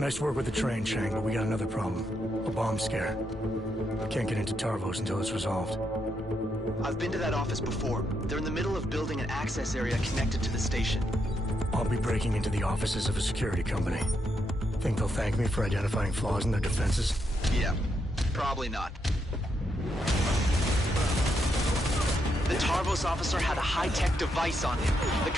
Nice work with the train, Chang, but we got another problem. A bomb scare. Can't get into Tarvos until it's resolved. I've been to that office before. They're in the middle of building an access area connected to the station. I'll be breaking into the offices of a security company. Think they'll thank me for identifying flaws in their defenses? Yeah, probably not. The Tarvos officer had a high-tech device on him.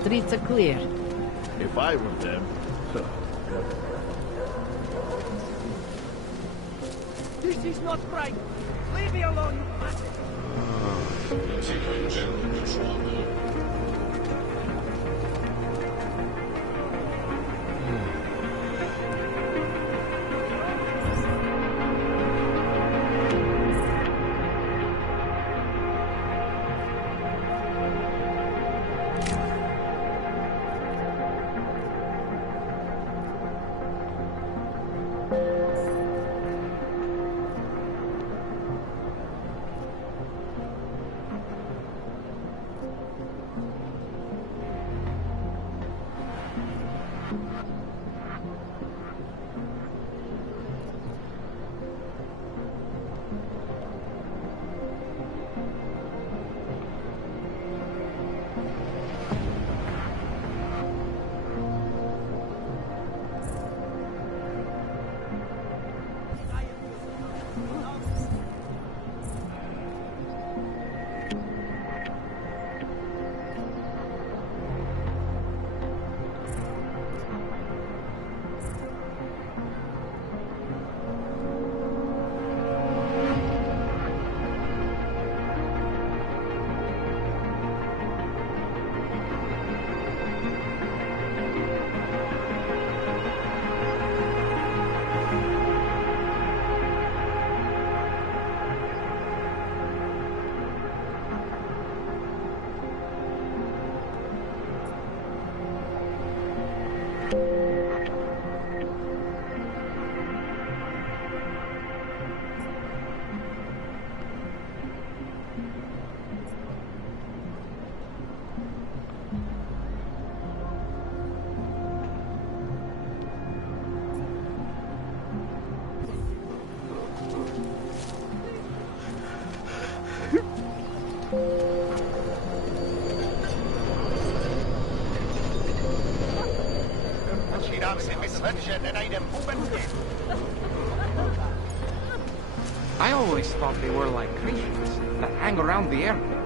streets are clear. If I were them. This is not right! Leave me alone, you bastard! Continuing general control mode. I always thought they were like creatures that hang around the airport.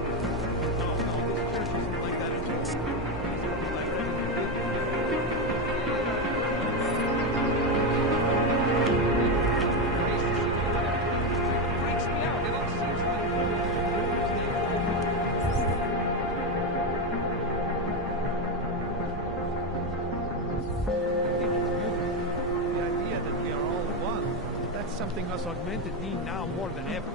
Something us augmented need now more than ever.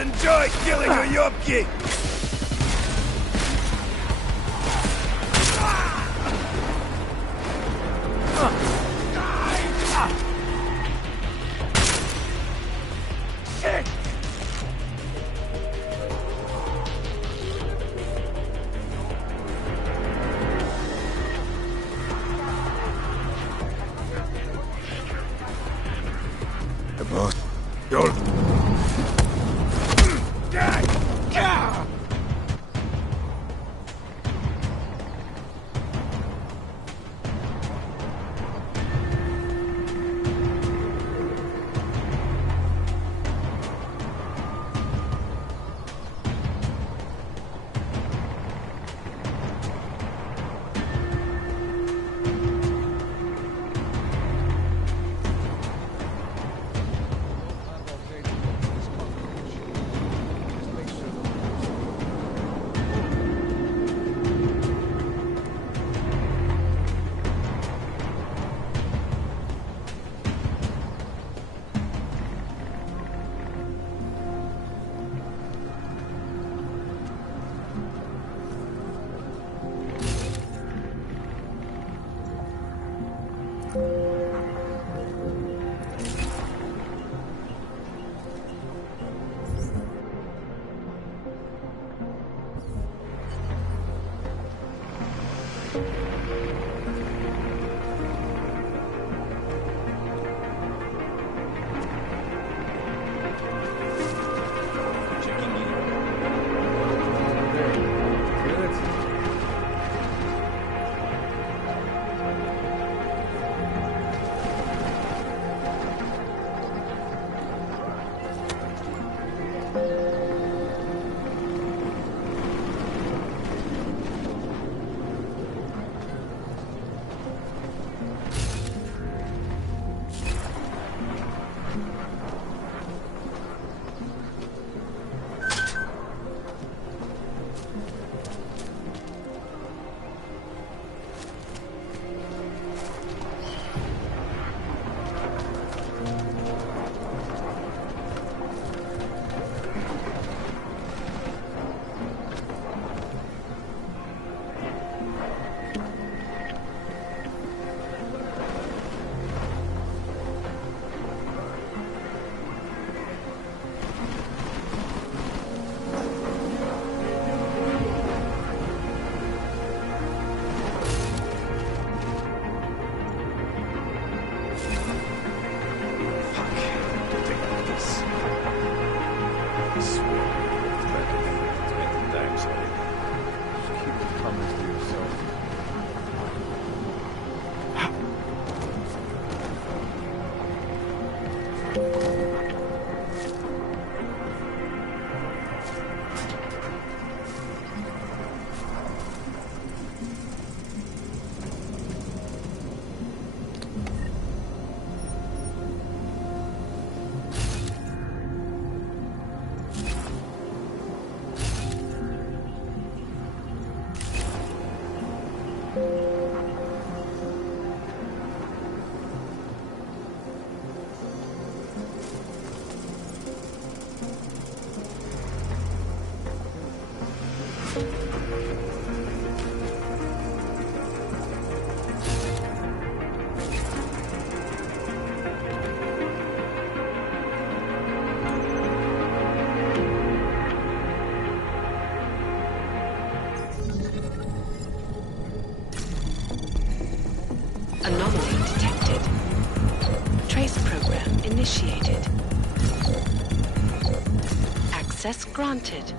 Enjoy killing a yupki! initiated. Access granted.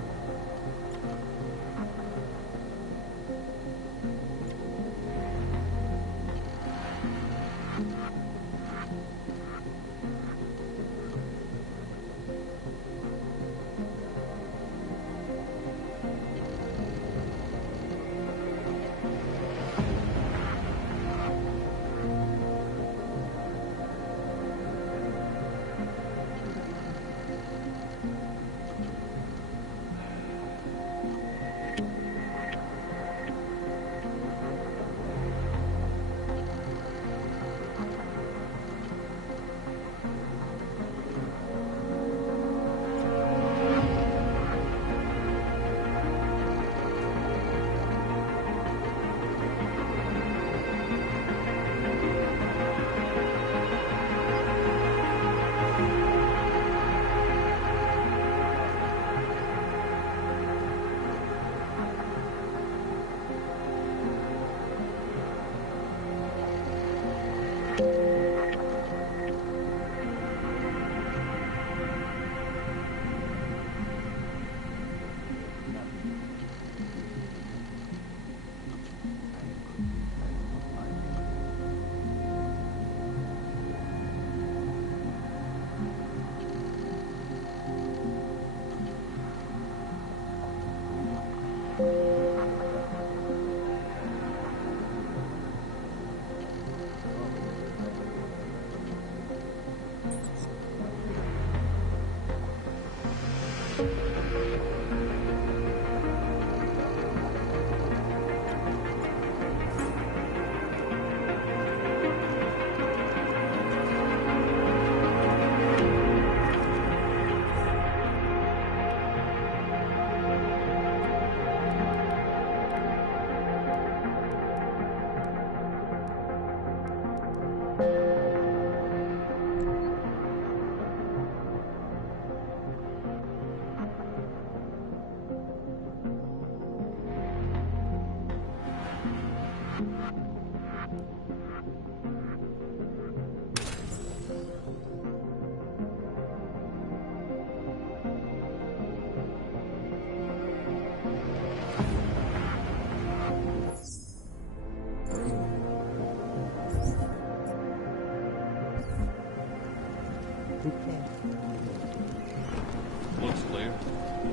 Looks clear.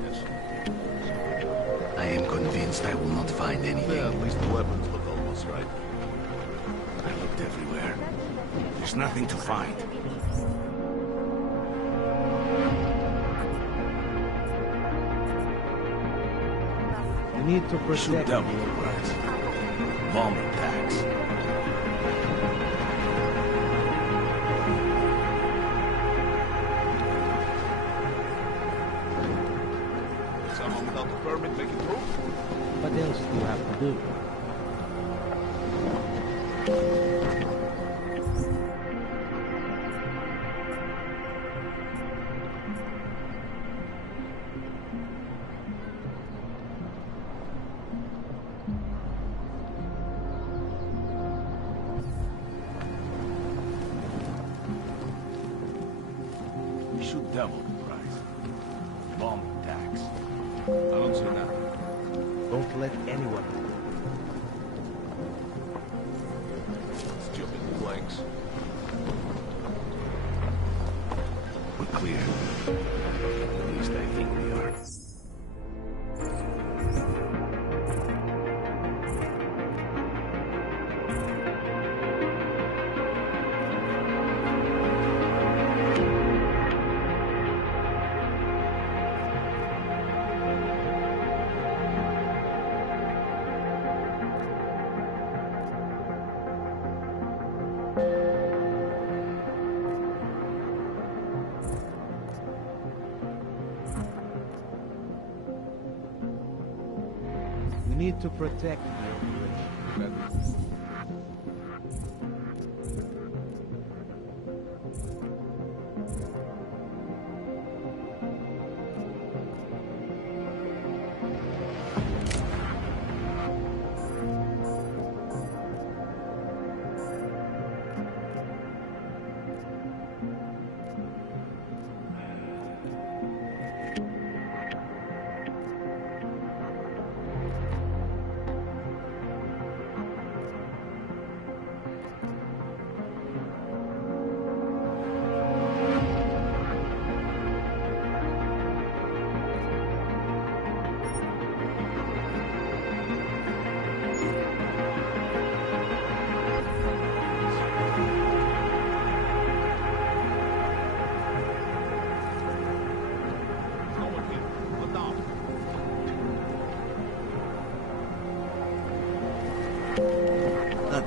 Yes. I am convinced I will not find anything. Yeah, at least the weapons look almost right. I looked everywhere. There's nothing to find. You need to protect. Shoot double the price. Bomb attacks. Someone without the permit make it through? What else do you have to do? Shoot double the price. Bomb attacks. I don't see that. Don't let anyone. Stupid blanks. We're clear. At least I think we are. You need to protect the operation.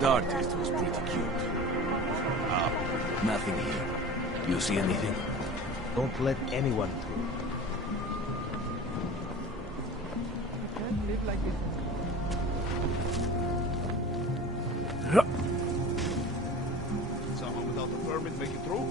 That artist was pretty cute. Nothing here. You see anything? Don't let anyone through. Can't live like this. Someone without a permit make it through?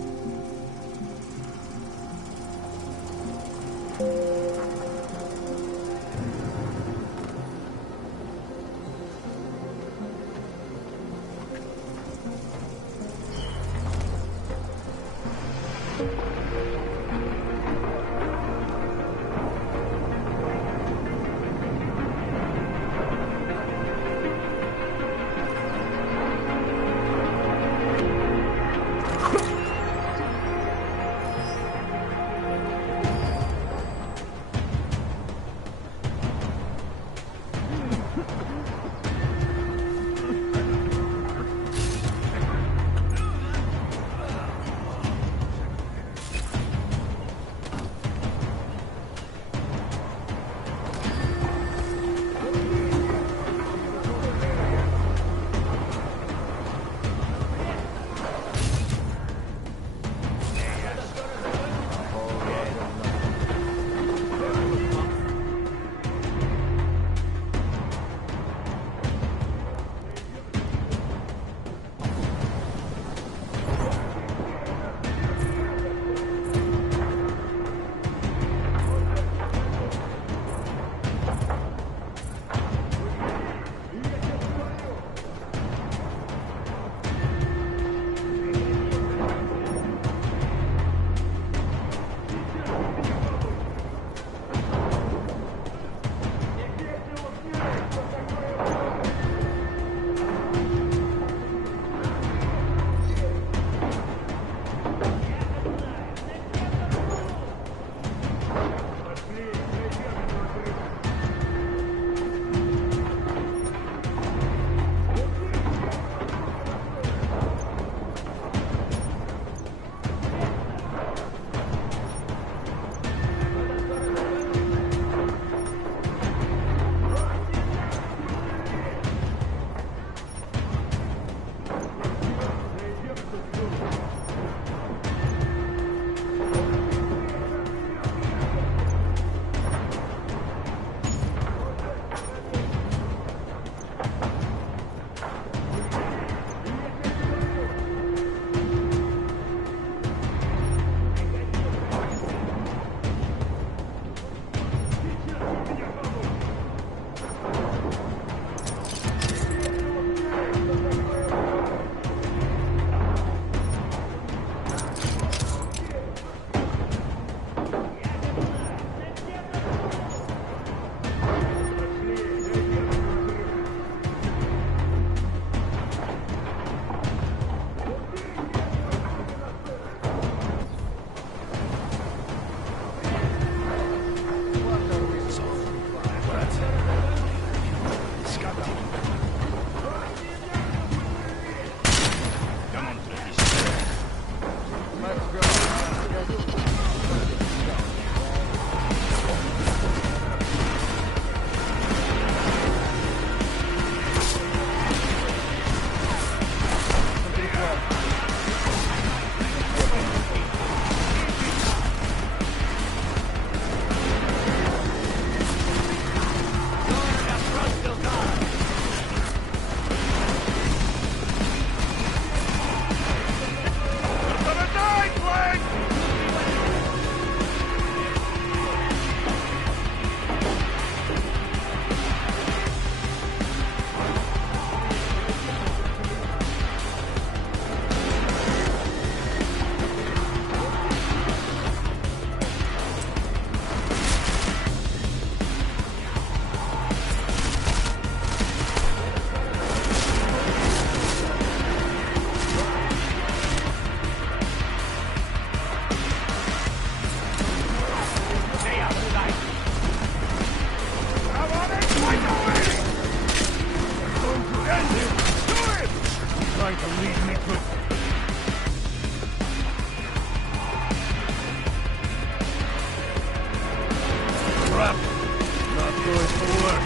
Not going to work.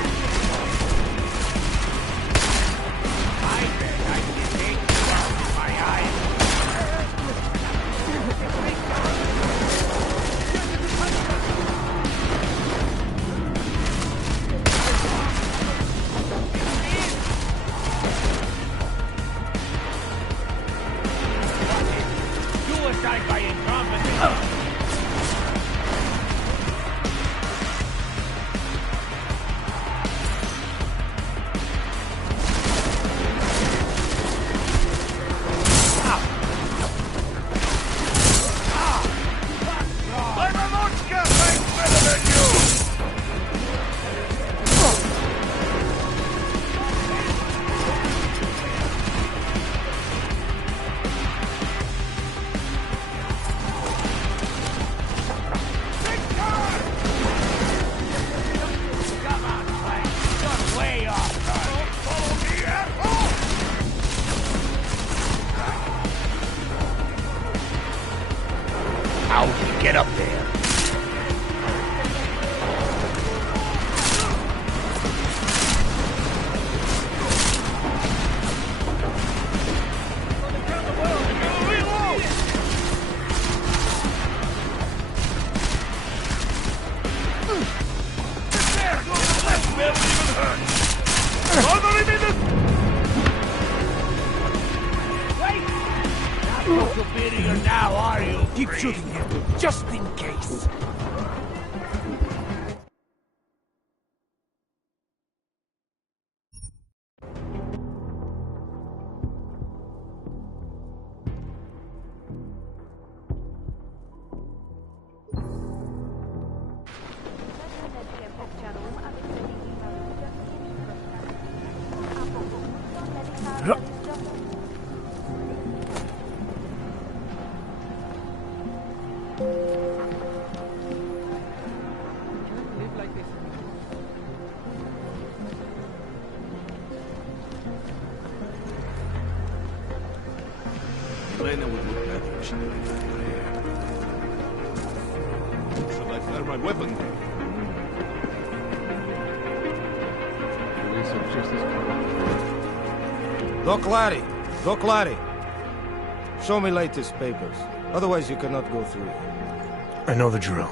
Get up there. Keep shooting him, just in case. Elena would look better if she didn't have her hair. Should I fire my weapon? Police are just as corrupt. Doc Larry. Show me latest papers. Otherwise you cannot go through. I know the drill.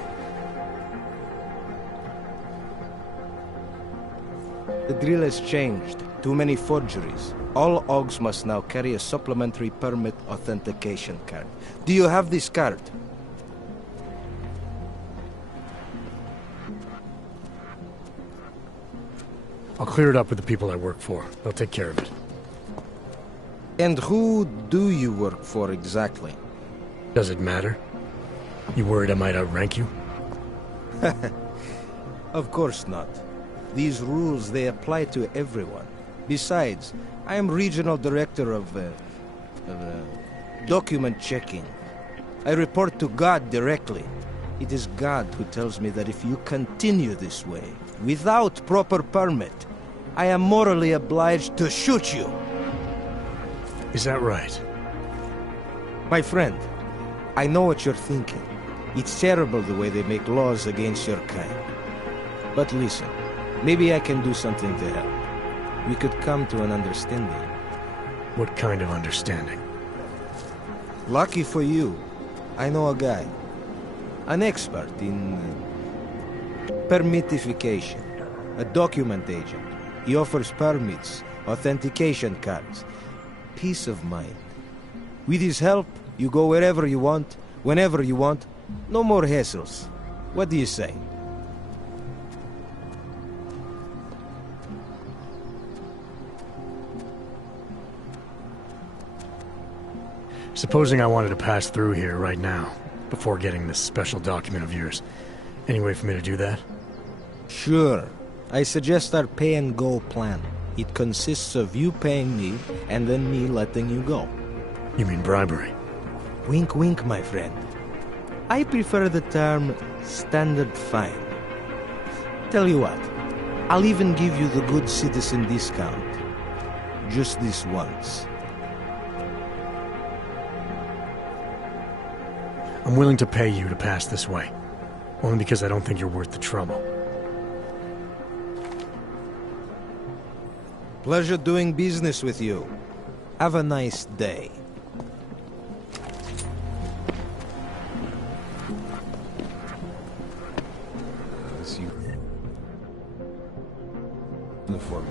The drill has changed. Too many forgeries. All OGs must now carry a supplementary permit authentication card. Do you have this card? I'll clear it up with the people I work for. They'll take care of it. And who do you work for exactly? Does it matter? You worried I might outrank you? Of course not. These rules, they apply to everyone. Besides, I am regional director of document checking. I report to God directly. It is God who tells me that if you continue this way, without proper permit, I am morally obliged to shoot you. Is that right? My friend, I know what you're thinking. It's terrible the way they make laws against your kind. But listen, maybe I can do something to help. We could come to an understanding. What kind of understanding? Lucky for you, I know a guy. An expert in permitification. A document agent. He offers permits, authentication cards. Peace of mind. With his help, you go wherever you want, whenever you want. No more hassles. What do you say? Supposing I wanted to pass through here right now, before getting this special document of yours. Any way for me to do that? Sure. I suggest our pay-and-go plan. It consists of you paying me, and then me letting you go. You mean bribery? Wink, wink, my friend. I prefer the term standard fine. Tell you what, I'll even give you the good citizen discount. Just this once. I'm willing to pay you to pass this way. Only because I don't think you're worth the trouble. Pleasure doing business with you. Have a nice day. As you... Uniform.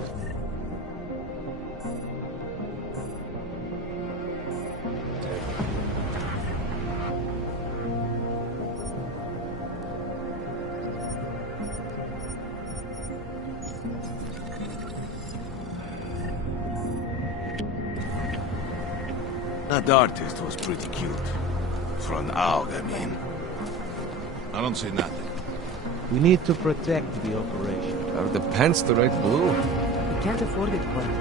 That artist was pretty cute. For an AUG, I mean. I don't see nothing. We need to protect the operation. Are the pants the right blue? We can't afford it, Glenn.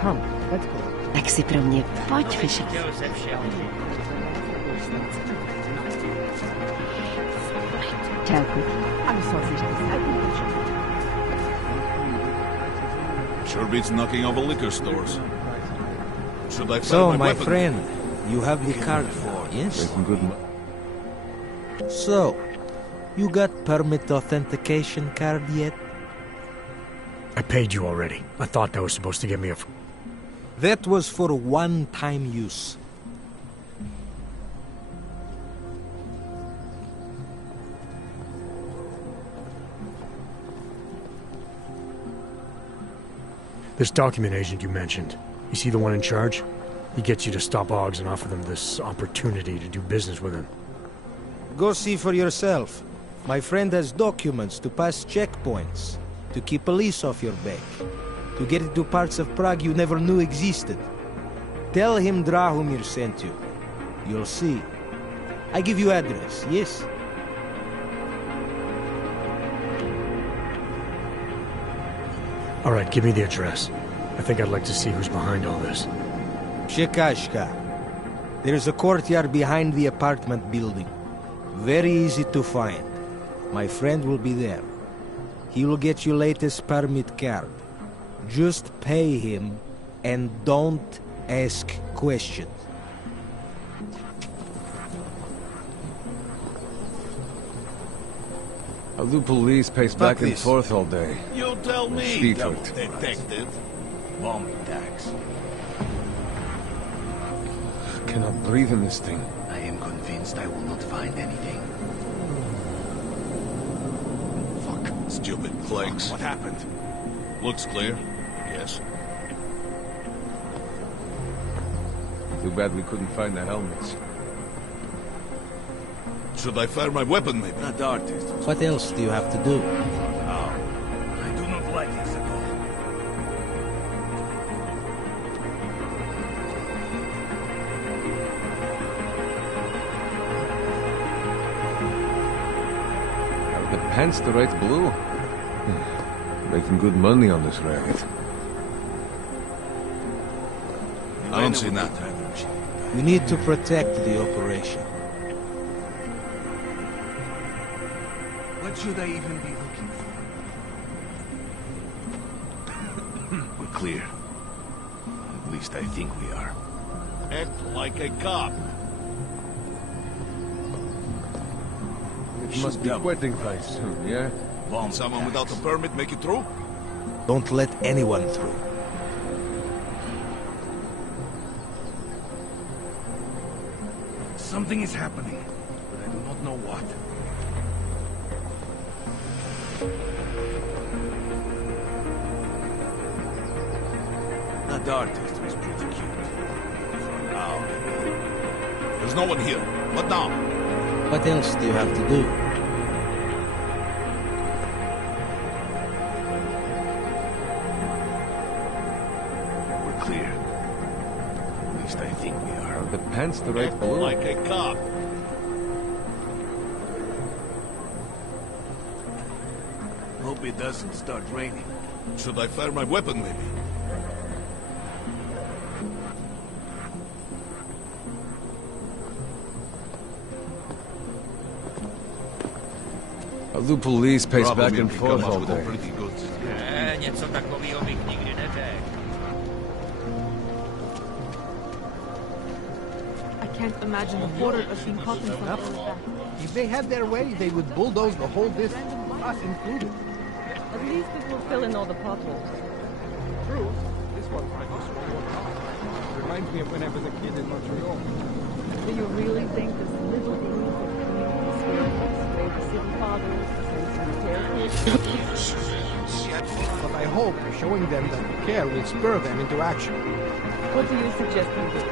Come, let's go. Tak si pro mě pojď, Fisher. Ciao, Cookie. I'm sorry. Sure beats knocking over liquor stores. Should I So, find my weapon? friend, you have the card for, yes? Making good So, you got permit authentication card yet? I paid you already. I thought that was supposed to get me a... That was for one-time use. This document agent you mentioned, you see the one in charge? He gets you to stop AUGs and offer them this opportunity to do business with him. Go see for yourself. My friend has documents to pass checkpoints, to keep police off your back, to get into parts of Prague you never knew existed. Tell him Drahomir sent you. You'll see. I give you address, yes? All right, give me the address. I think I'd like to see who's behind all this. Shekashka. There's a courtyard behind the apartment building. Very easy to find. My friend will be there. He will get you latest permit card. Just pay him and don't ask questions. I'll do police pace back and this. forth all day. You tell me, Speak double it. detective. Bomb attacks. Cannot breathe in this thing. I am convinced I will not find anything. Fuck, stupid clanks. What happened? Looks clear. Yes. Too bad we couldn't find the helmets. Should I fire my weapon, maybe? That artist was... What else do you have to do? I do not like this at all. Are the pants the right blue? Making good money on this racket. I don't see nothing. We need to protect the operation. What should I even be looking for? We're clear. At least I think we are. Act like a cop. It must be quitting time soon, yeah? Bomb Someone without a permit make it through? Don't let anyone through. Something is happening, but I do not know what. That artist was pretty cute. Now, there's no one here. What now? What else do you have to do? We're clear. At least I think we are. Are the pants the right Act blue? like a cop. Hope it doesn't start raining. Should I fire my weapon, maybe? I'll do police pace Probably back and can forth come all up with a day. pretty good. Něco takového bych nikdy neřekl. I can't imagine the horror of being caught in something like that. If they had their way, they would bulldoze the whole district, us included. At least it will fill in all the potholes. True. This one practice reminds me of when I was a kid in Montreal. Do you really think this little group of community spirit will sway the city fathers and cemeteries? But I hope showing them that we care will spur them into action. What do you suggest we do?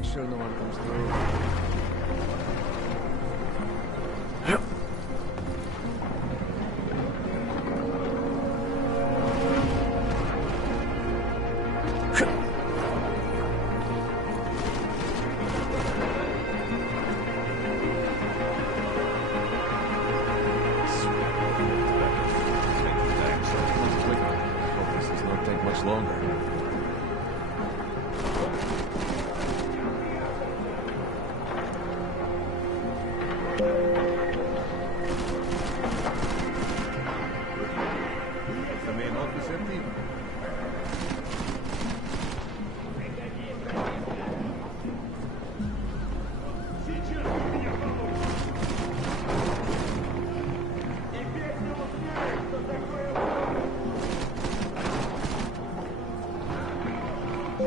make sure no one comes through.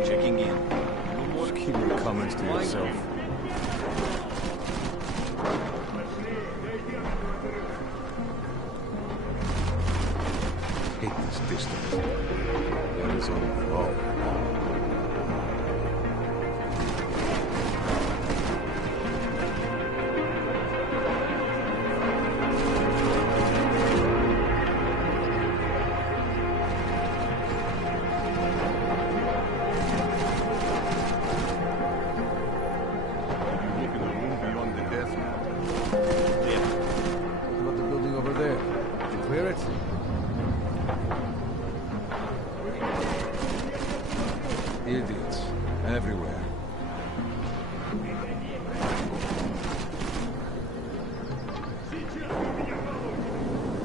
Checking in. Just keep your comments to yourself. Hate this distance. That is all wrong. Idiots. Everywhere.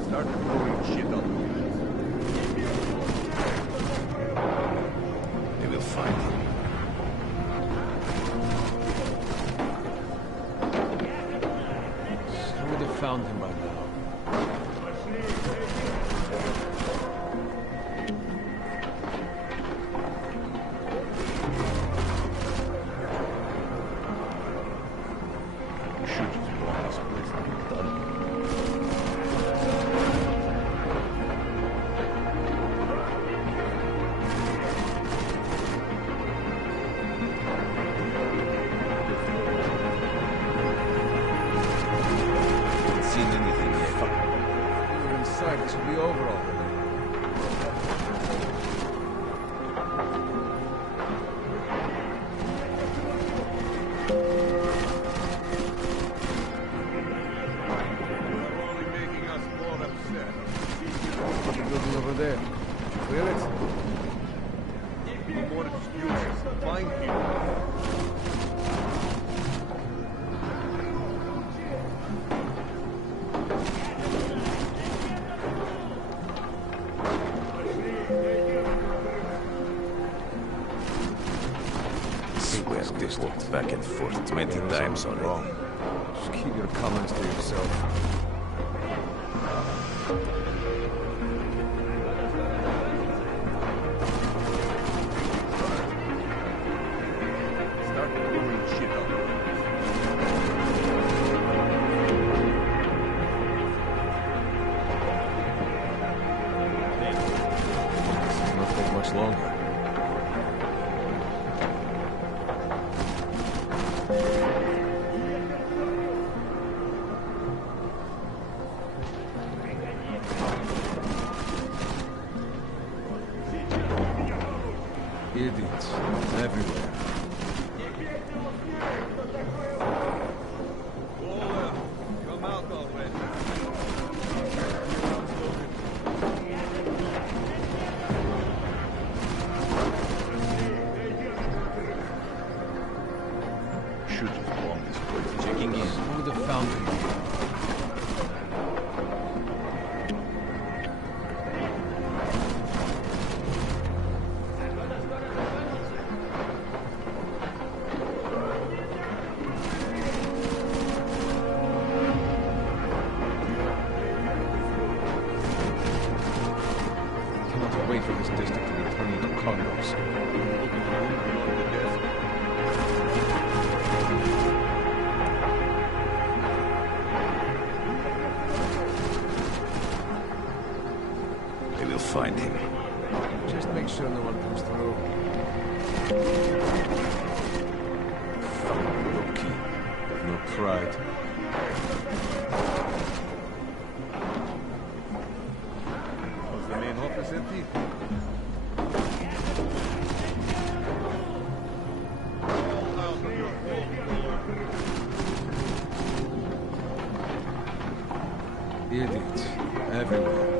Start blowing shit up. They will find him. I would have found him by now. It should be over already. Only making us more upset. What's the building over there? Clear it? No more excuses. Find him. This walked back and forth 20 times already. Just keep your comments to yourself. Start blowing shit up. This will not take much longer. Idiots. Everywhere. Come out already. Should have blown this place. Checking in. Who would have found him? Wait for this district to be turned into condos. They will find him. Just make sure no one comes through. cried. Was the main office empty? Idiots. Everywhere.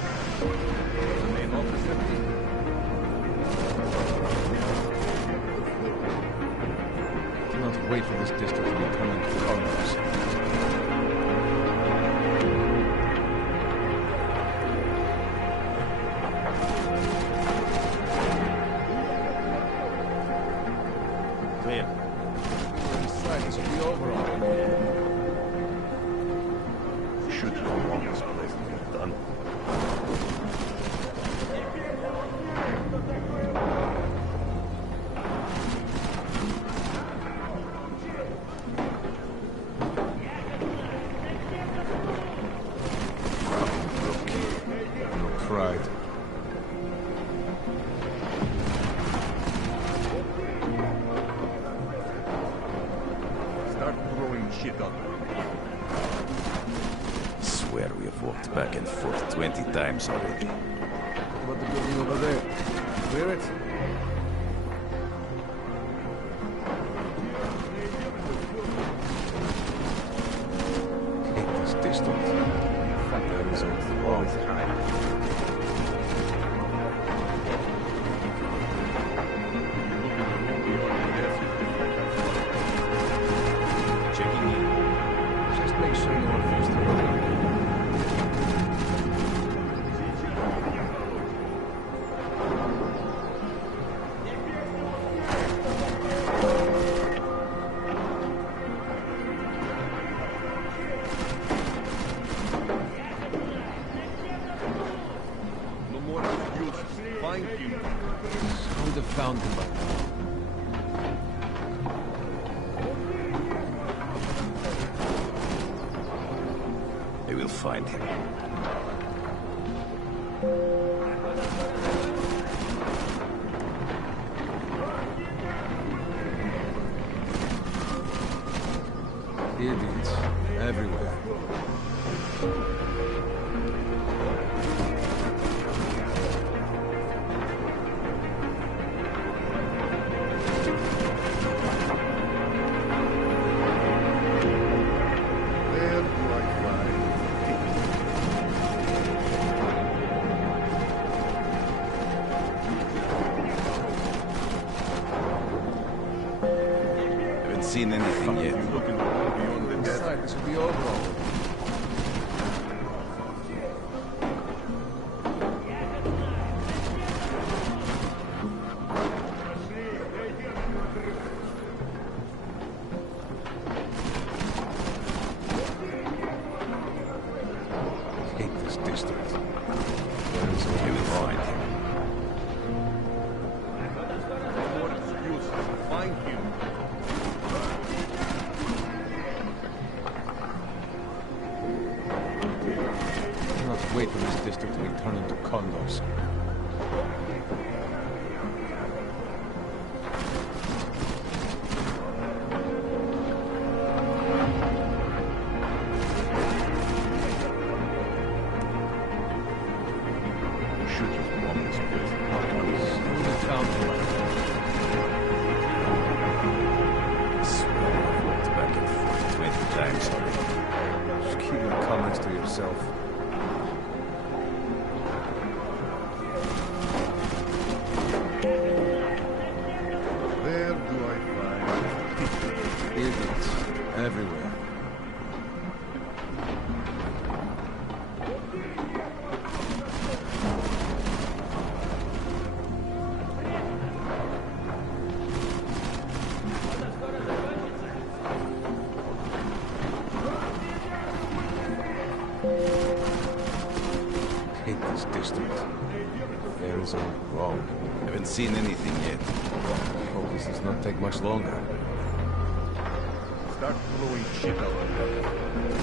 The main office empty? Do not wait for this district to be turned into colonies. Clear. This will be over already. Should go on this place to be done. Cried. Start throwing shit up. Swear we have walked back and forth 20 times already. What about the building over there? Clear it? Hate this district. There is a wrong. Checking in. Just make sure no one feels the building. No more excuses. Find him. I would have found him by now. I will find him. Idiots. Everywhere. Where do I find Haven't seen anything yet. looking beyond the death? Inside, this will be over already. Hate this district. There is I a will find him. No more excuses. Find him. Do not wait for this district to be turned into condos. Should have won this place. I would have found him by now. Swear I've walked back and forth 20 times already. Just keep your comments to yourself. Where do I find Idiots. Everywhere. Hate this district. There is all wrong. Haven't seen anything yet. Hope this does not take much longer. Start throwing shit out.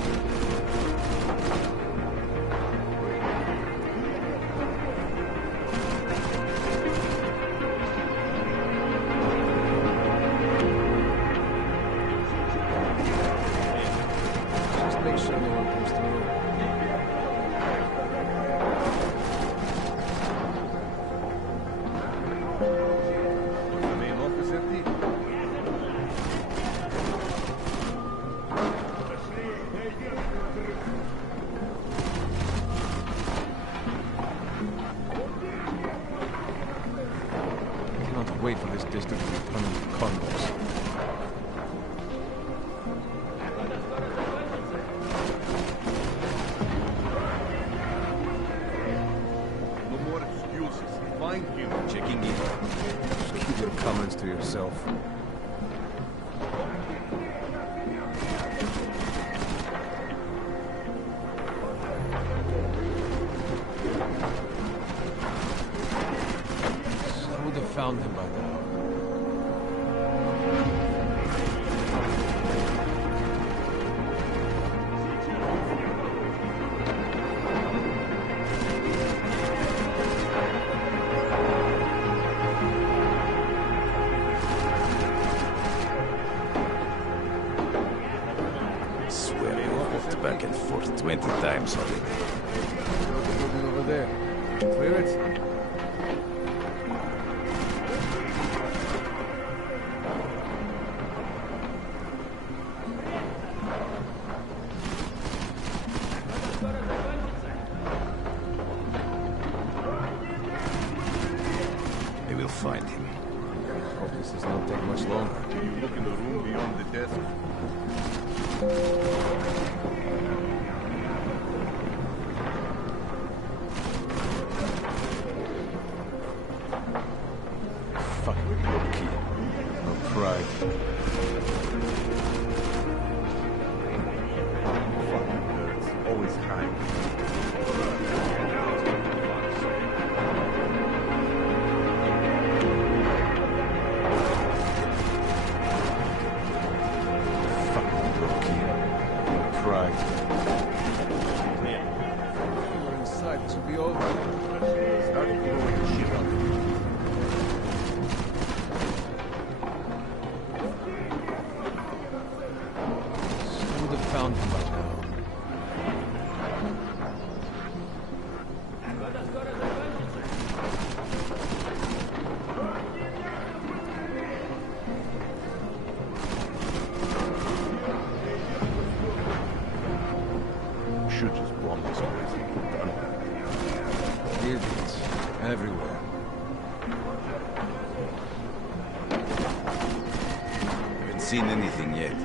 wait for this district to be turned into condos. No more excuses. Find him. Checking in. Just keep your comments to yourself. I would have found him by now. I swear I walked back and forth 20 times already. Building over there. Clear it? I will find him. Hope this does not take much longer. You look in the room beyond the desk. Fucking low-key. No pride. Fucking nerds. Always hiding. Fucking low-key. No pride. We're inside. This will be over. Start blowing shit up. I would have found him by now. Should just bomb this place and get done. Idiots. Everywhere. Haven't seen anything yet.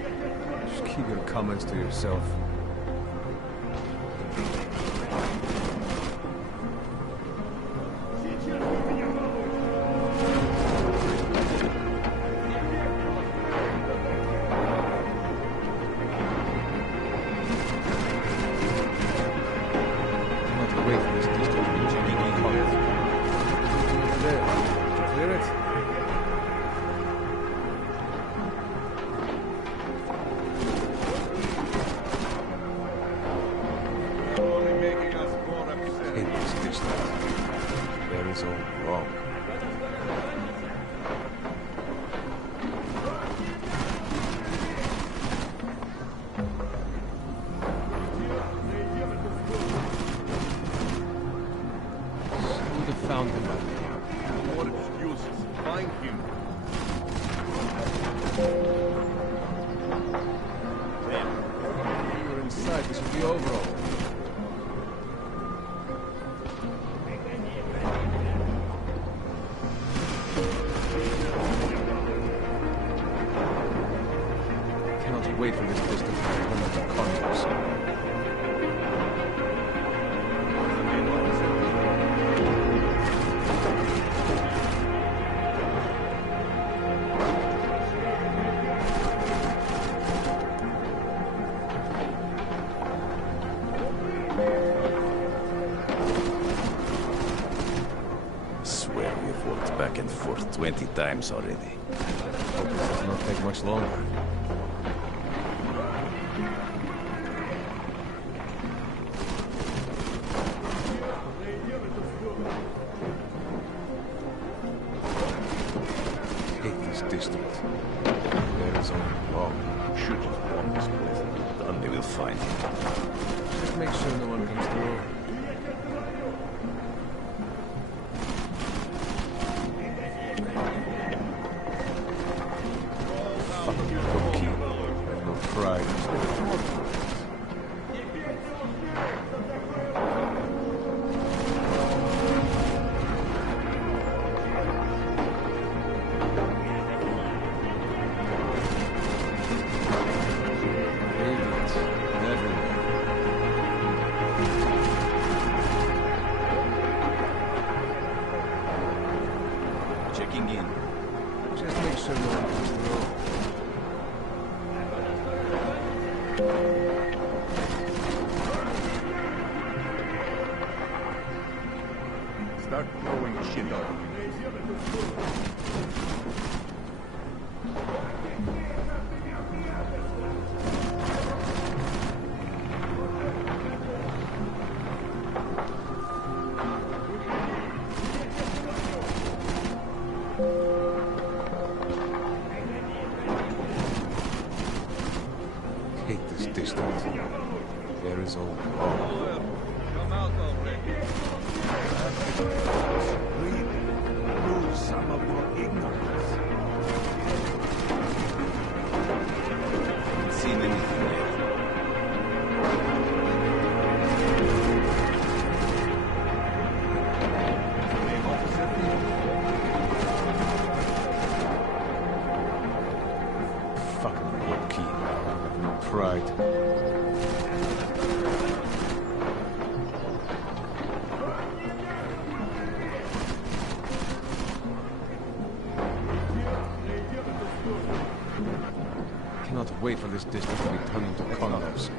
Just keep your comments to yourself. I'm not to wait for this district to be checking in comments. Over there. Did you clear it? Only making us more upset. In this district. There is all wrong. I would have found him by now. No more excuses. Find him. We were inside. This will be over already. Cannot wait for this district to turn into condos. I swear we've walked back and forth 20 times already. Hope this does not take much longer. Hate this district. There is only wrong. Should just bomb this place and get done. They will find him. Just make sure no one comes through. Fucking low-key. Have no pride. Start throwing shit out. Hate this distance. There is all. Come out already. Lose some of your ignorance. Haven't seen anything yet. Fucking rookie. No pride. Cannot wait for this district to be turned into condos.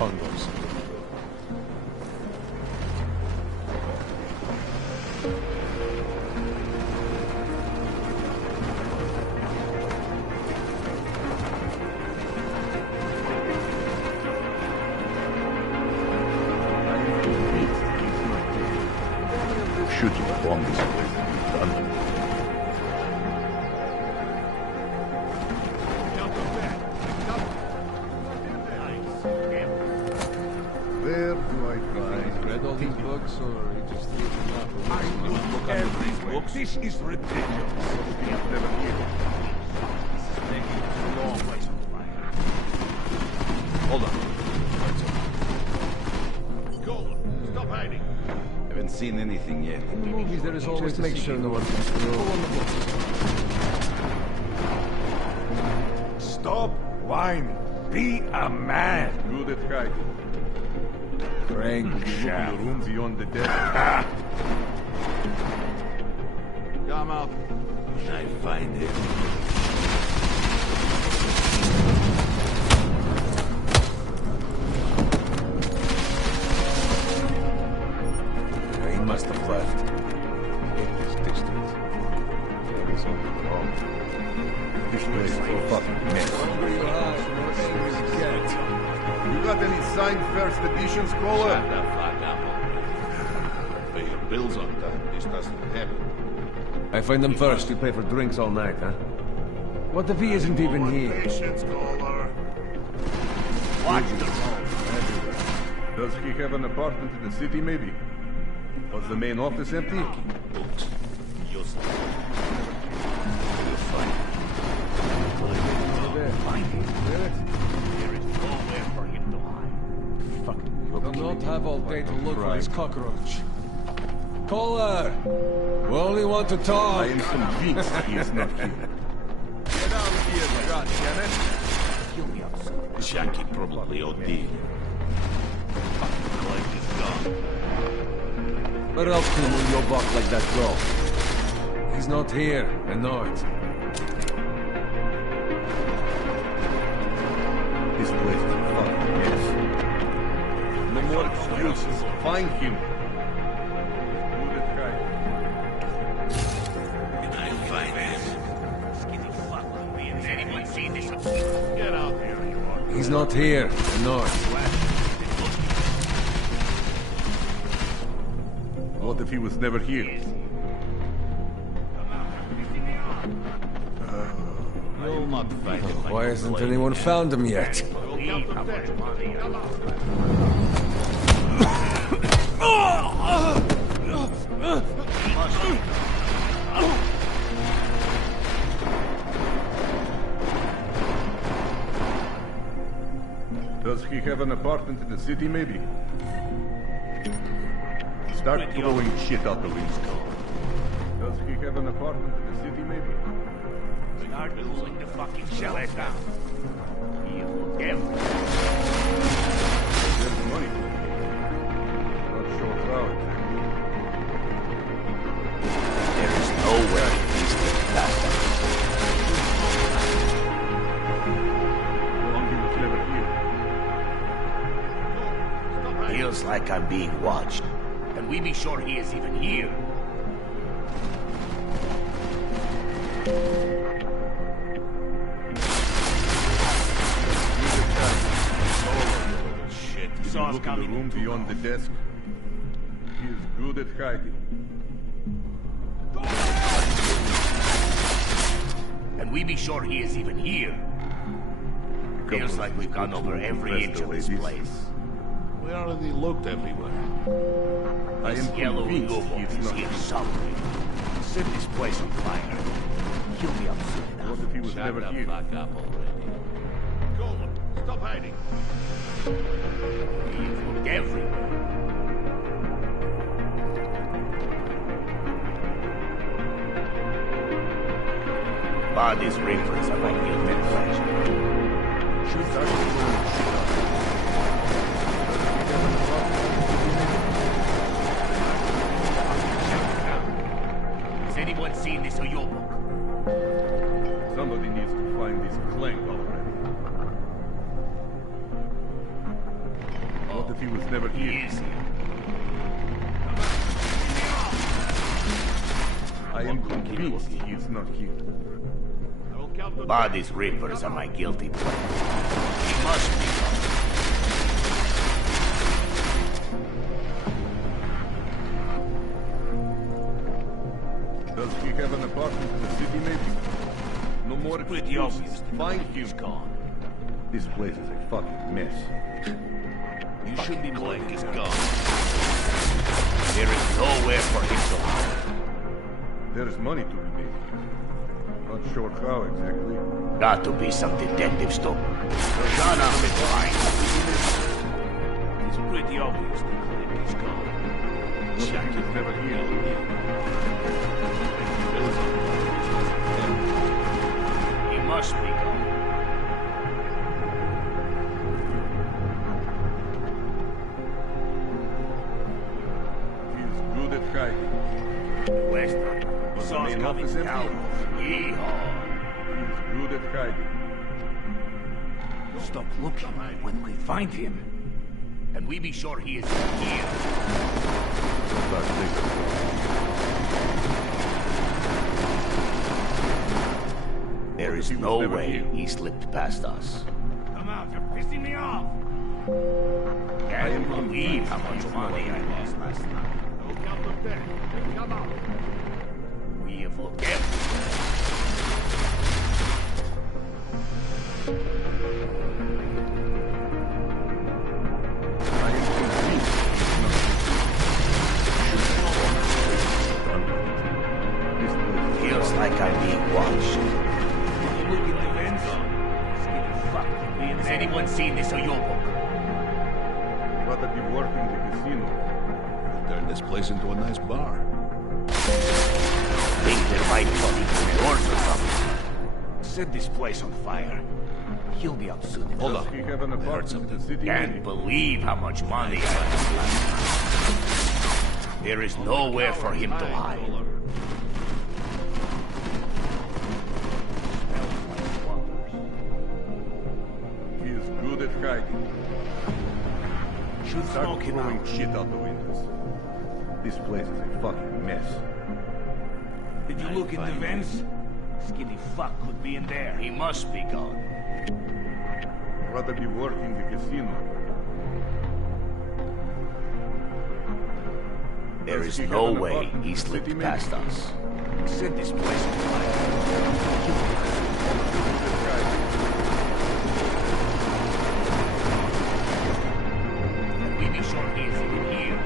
condos. Shooting a bomb is always done. Where do I find? Read all these books, or he just threw them out? I look at these books. This is ridiculous. We have never here. This is making it too long. Hold on. Go! Stop hiding! Haven't seen anything yet. In the movies, there is always Just make sure no one comes through. Go on the books. Stop whining. Be a man. Good at hiding. Crank The shaft. room beyond the desk. Come out. I find it. He must have left. In this distance. There is something wrong. This place is a fucking mess. You got any signed first edition, Scholar? Shut the fuck up. Pay your bills on time. This doesn't happen. I find them first. You pay for drinks all night, huh? What if he isn't even here? Patience, Scholar. Watch the Does he have an apartment in the city, maybe? Was the main office empty? books. Useless. There is nowhere for him to hide. Fucking Do not have all day to look for this cockroach. Caller! We only want to talk. I am convinced he is not here. Get out of here, goddammit! kill me outside. Jackie probably OD. Fucking Clegg is gone. Where else can you move your buck like that go? He's not here. I know it. This place is a fucking mess. No more excuses. Find him. Good at hiding. I find this. Skinny fuck. Has anyone seen this? Get out here, you are. He's not here. I know it. What if he was never here? You'll not find him. Why hasn't anyone found him yet? Does he have an apartment in the city, maybe? Start throwing shit out the window. Does he have an apartment in the city, maybe? Start pulling the fucking shells down. You devil. There's money. Not sure how. There is nowhere he's the bastard. Well, he was never here. Feels like I'm being watched. Can we be sure he is even here? Shit, Did you look in the room beyond the desk? He is good at hiding. Can we be sure he is even here? Feels like we've gone over every inch of this place. We already looked everywhere. I This am yellow convinced Lobo he is is not here here. somewhere. Set this place on fire. Kill me up soon enough. What if he was never here? Fuck up already. Go on, stop hiding. He's looked everywhere. Body's reference of my guilty pleasure. Should start throwing shit out the Has anyone seen this Oyobo? Somebody needs to find this clank already. never here. I am convinced he is not here. Bodies reapers are my guilty pleasure. He must be gone. Does he have an apartment in the city, maybe? No more Pretty obvious. Find him. Gone. This place is a fucking mess. You should be more is gone. There is nowhere for him to hide. There is money to be made here. Not sure how exactly. Got to be some detective stuff. Shut up and lie. It's pretty obvious the clinic is gone. What if he was never here? He must be gone. He's good at hiding. Western. Was the Saws main coming office empty? down. Yeehaw. He's good at hiding. Stop looking when we find him. And we be sure he is here. There is no way he slipped past us. Come out, you're pissing me off! Can't believe how much money I lost last night. Don't count the deck. Come out. We have looked everywhere. Feels like I'm being watched. You look at the vents. Has anyone seen this Oyobo? Rather be working the casino. Turn this place into a nice bar. Think there might be doors or something. Set this place on fire. He'll be out soon. Hold Does up. he have an apartment in the city? Can't believe how much money I lost last night. There is nowhere for him to hide. He is good at hiding. Should Start smoke him throwing out. shit out the windows. This place is a fucking mess. Did you look in the vents? Skinny fuck could be in there. He must be gone. Rather be working the casino. There is no way he slipped past us. Set this place on fire. And we be sure he is even here.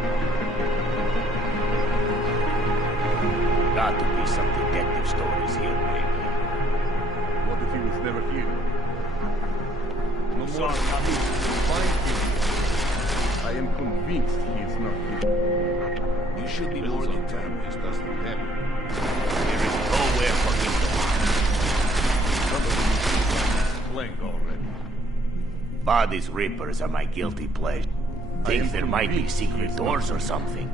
Got to be some detective stories here, maybe. What if he was never here? No more. Sorry, Tommy. Find him. I am convinced he is not here. You should be more Bills on determined. time. This doesn't happen. There is nowhere for him to hide. Blank already. Bodies reapers are my guilty pleasure. Think there might be secret doors or something.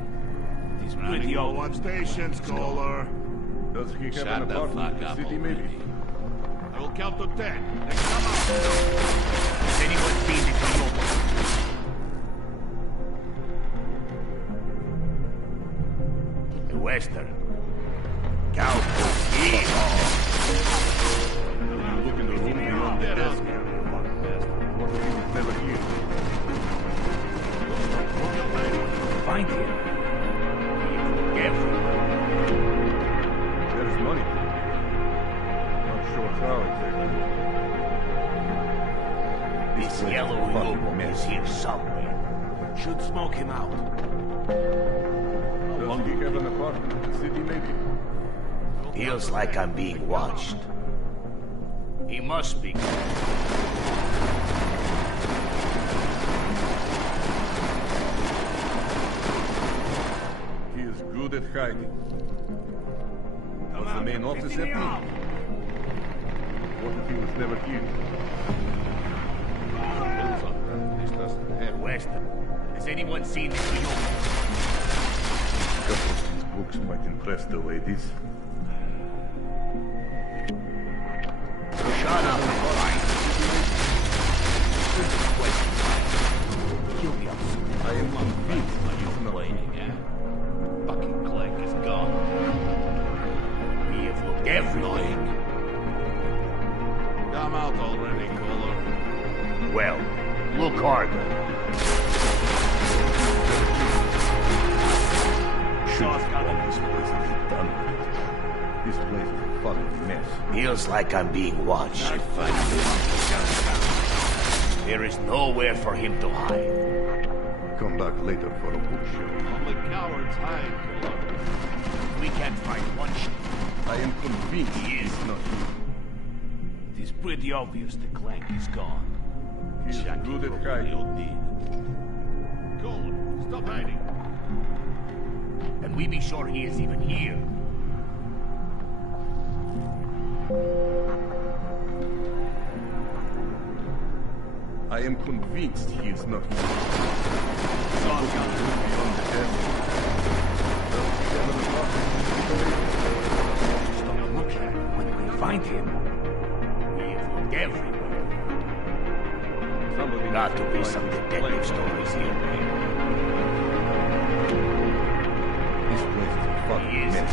He's pretty old. What station, Scholar? Does he have Shut an the apartment in fuck the up city, maybe? already. I will count to 10. Then come out. Has anyone seen the Oyobo? The Western. Cowboy. Yeehaw. Look in the room beyond the desk. What if he was never here? Find him. Everywhere. There is money. Not sure how exactly. This yellow Oyobo is here somewhere. Should smoke him out. Does he have an apartment in the city, maybe? Feels like I'm being watched. He must be. He is good at hiding. Was the main office empty? What if he was never here? Bills on time. This doesn't happen. Western. Has anyone seen this Oyobo? A couple of these books might impress the ladies. Shut up and fight. He'll be up soon. I am This place is a fucking mess. Feels like I'm being watched. There is nowhere for him to hide. Come back later for a good show. Only cowards hide. We can't find one shit. I am convinced he is not here. It is pretty obvious the clank is gone. He's good at hiding. Colin, stop hiding. And we be sure he is even here. I am convinced he is not here. Beyond the desk. Stop looking. When we find him, we've looked everywhere. Somebody Got to be some detective stories here, man. This place is a fucking mess.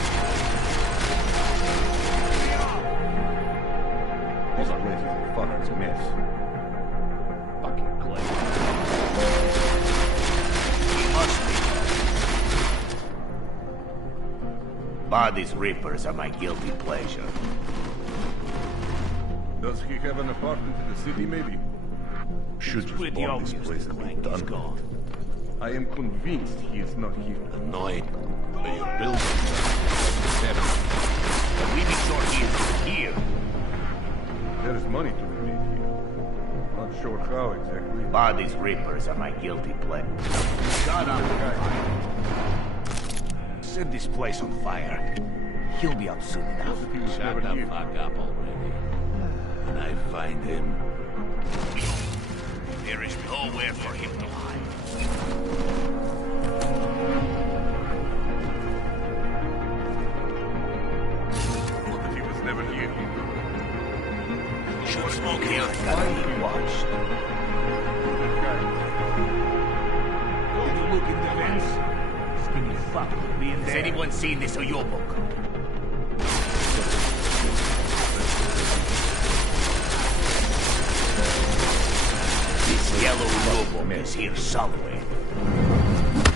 This place is a fucking mess. Fucking Clay. He must be. Bodies rippers are my guilty pleasure. Does he have an apartment in the city, maybe? Should just bomb this place and be done. Gone. I am convinced he is not here. Annoying. But your buildings are better. But we be sure he is here. There is money to be made here. Not sure how exactly. Bodies rippers are my guilty pleasure. Shut up, guy. Set this place on fire. He'll be out soon enough. Shut the fuck up already. When I find him, there is nowhere for him to hide. What if he was never here? Should smoke here. Gotta be watched. Go to look in the vents. Skinny fuck will be in there. Has anyone seen this Oyobook? This yellow Oyobook is here somewhere.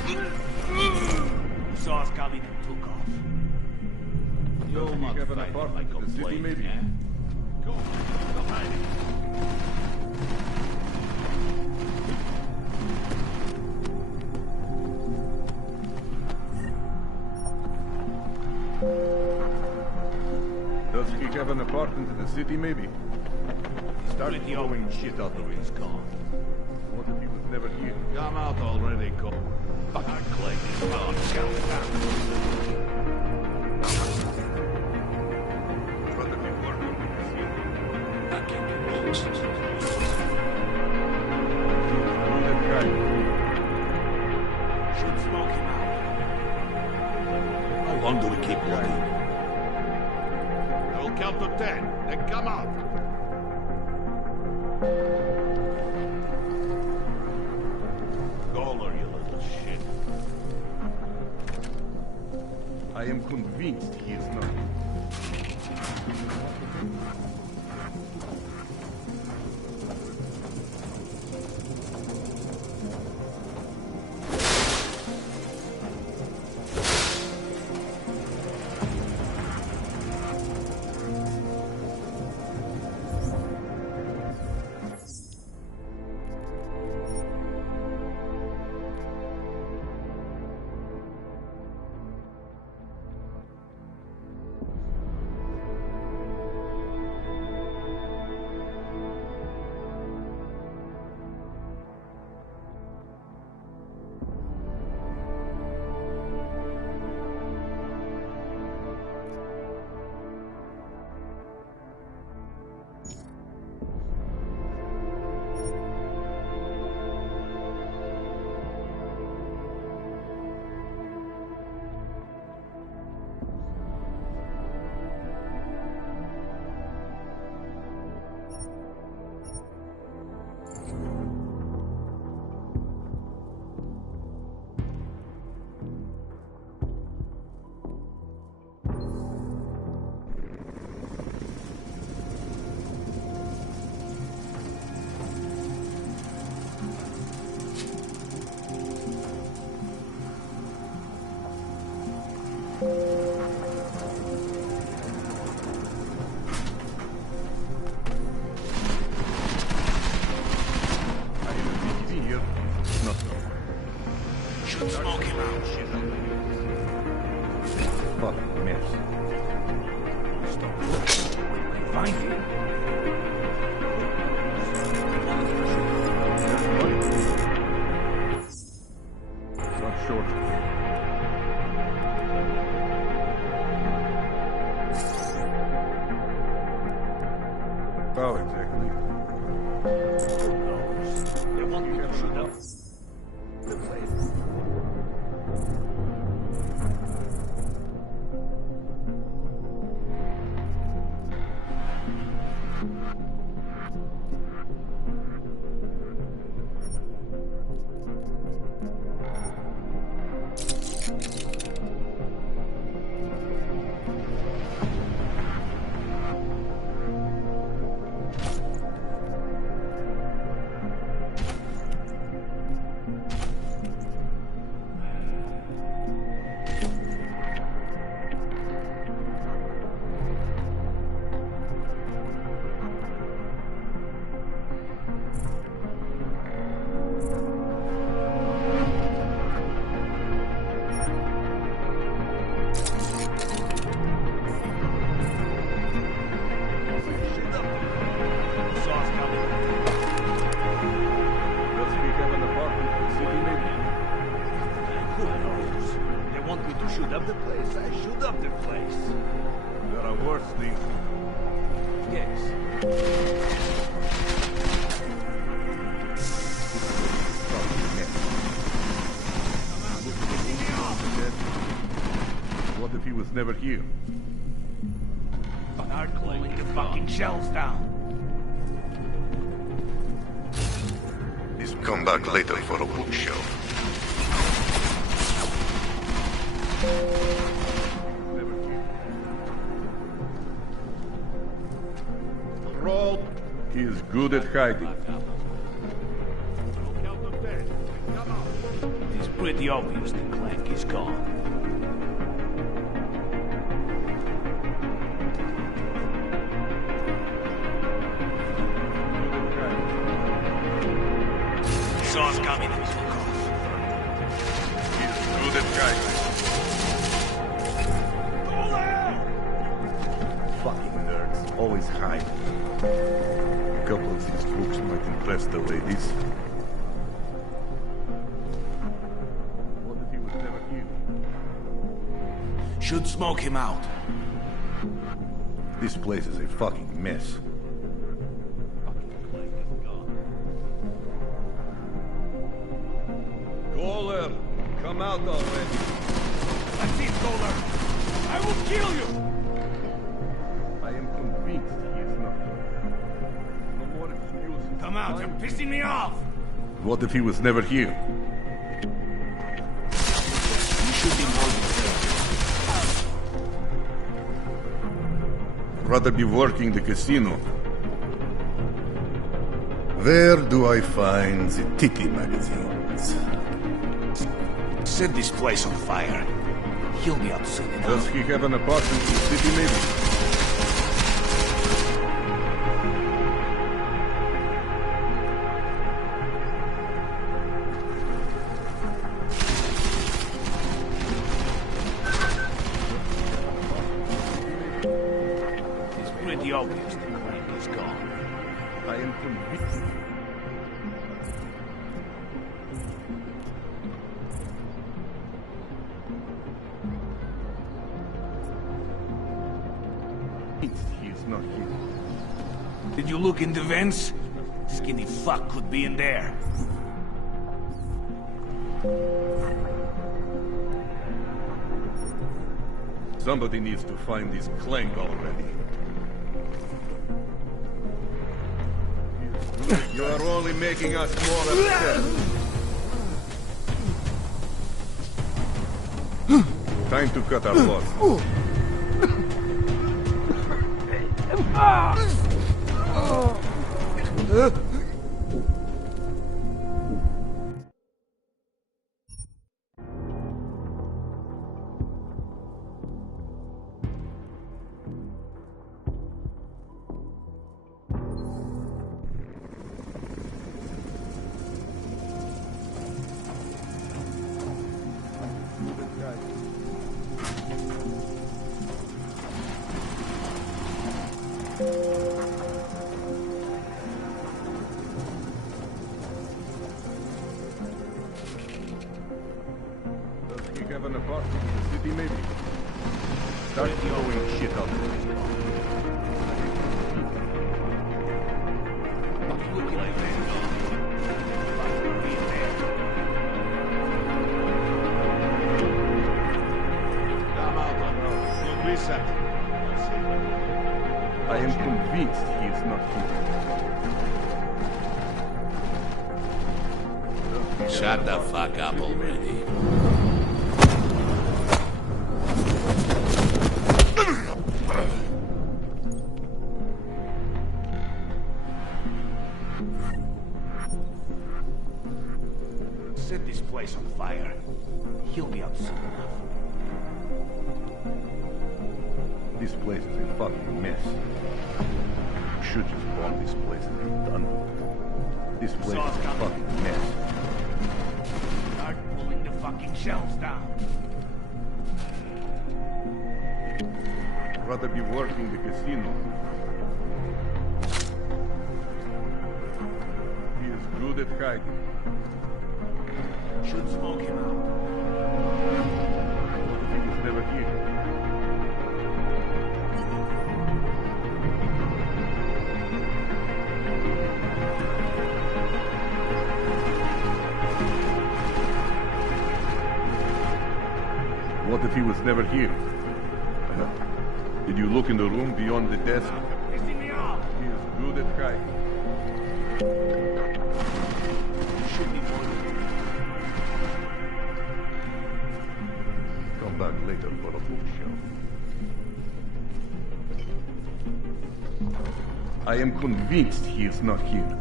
You saw us coming and took off. You'll not have an find apartment my in the city, complaint, maybe? eh? Go, stop hiding. Does he have an apartment in the city, maybe? He started throwing shit out the window. Gone. What if he was never here? Come out already, Cole. Fucking Clay. Oh, count it out. What if he working in the city? I can't do this. Good at hiding. Should smoke him out. How long do we keep looking? I will count to 10, then come out. Goler, you little shit. I am convinced he is not here. Should smoke him out. Fucking mess. Find him. Not short. How exactly? They want me to shoot up the place. Shoot up the place. I shoot up the place. There are worse things. Yes. What if he was never here? Start cooling the fucking shells down. Come back later for a wood show. Roll. He is good at hiding. It's pretty obvious the clank is gone. Saw us coming and took off. He is good at hiding. Fucking nerds. Always hide. A couple of these books might impress the ladies. What if he was never here? Should smoke him out. This place is a fucking mess. Goler, come out already. That's it, Goler. I will kill you. I am convinced he is not here. No more excuses. Come out, you're pissing me off. What if he was never here? You should be more concerned. Rather be working the casino. Where do I find the titty magazines? Set this place on fire. He'll be up soon enough. Does he have an apartment in the city, maybe? It's pretty obvious the clank is gone. I am convinced. He is not here. Did you look in the vents? Skinny fuck could be in there. Somebody needs to find this clank already. You are only making us more upset. Time to cut our losses. have an apartment in the city, maybe? Start throwing shit out the window. I am convinced he is not here. Shut the fuck up already. Set this place on fire. He'll be out soon enough. This place is a fucking mess. We should just bomb this place and be done with it. This place is a fucking mess. Start pulling the fucking shelves down. I'd rather be working the casino. He is good at hiding. Should smoke him out. What if he was never here? What if he was never here? Did you look in the room beyond the desk? He is good at hiding. Come back later for a bookshelf. I am convinced he is not here.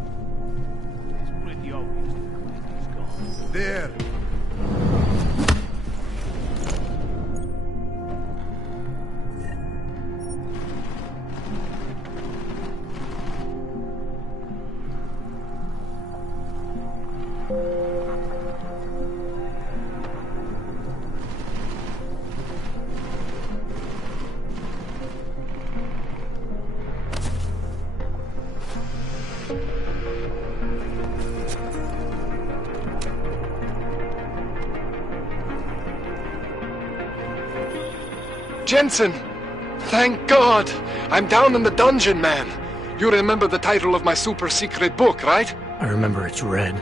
It's pretty obvious that he's gone. There! Jensen! Thank God! I'm down in the dungeon, man! You remember the title of my super secret book, right? I remember it's red.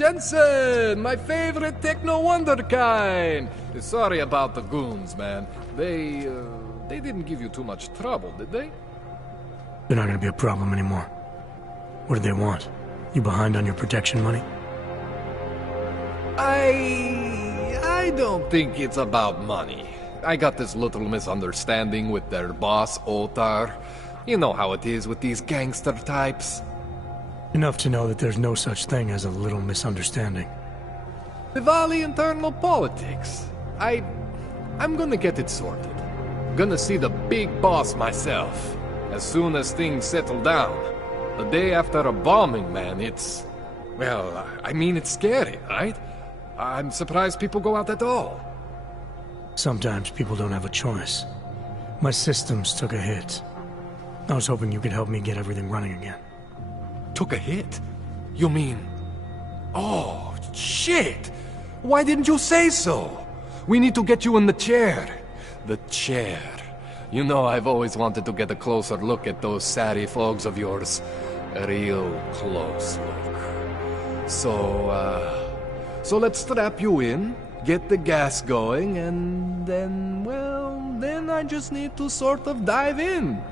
Jensen, my favorite techno wonderkind. Sorry about the goons, man. They didn't give you too much trouble, did they? They're not gonna be a problem anymore. What do they want? You behind on your protection money? I don't think it's about money. I got this little misunderstanding with their boss, Otar. You know how it is with these gangster types. Enough to know that there's no such thing as a little misunderstanding. Diwali internal politics. I'm gonna get it sorted. Gonna see the big boss myself. As soon as things settle down. The day after a bombing, man, it's... Well, I mean, it's scary, right? I'm surprised people go out at all. Sometimes people don't have a choice. My systems took a hit. I was hoping you could help me get everything running again. Took a hit? You mean... Oh, shit! Why didn't you say so? We need to get you in the chair. The chair. You know I've always wanted to get a closer look at those satty fogs of yours. A real close look. So let's strap you in, get the gas going, and then, well, then I just need to sort of dive in.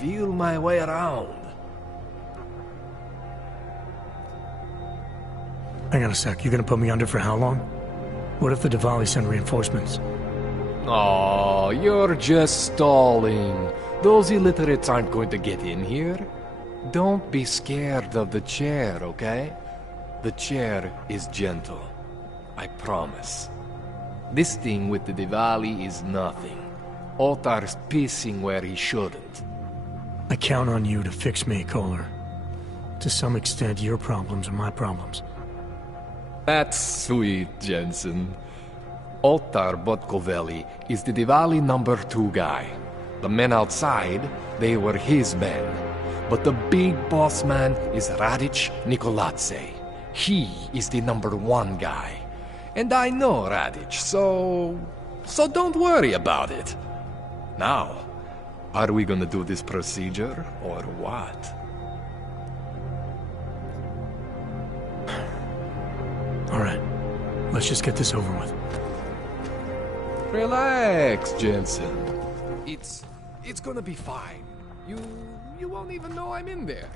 Feel my way around. Hang on a sec, you gonna put me under for how long? What if the Diwali send reinforcements? Oh, you're just stalling. Those illiterates aren't going to get in here. Don't be scared of the chair, okay? The chair is gentle. I promise. This thing with the Diwali is nothing. Otar's pissing where he shouldn't. I count on you to fix me, Kohler. To some extent, your problems are my problems. That's sweet, Jensen. Otar Botkoveli is the Diwali #2 guy. The men outside, they were his men. But the big boss man is Radic Nikoladze. He is the #1 guy. And I know Radic, so don't worry about it. Now, are we gonna do this procedure, or what? All right, let's just get this over with. Relax, Jensen. It's gonna be fine. You won't even know I'm in there.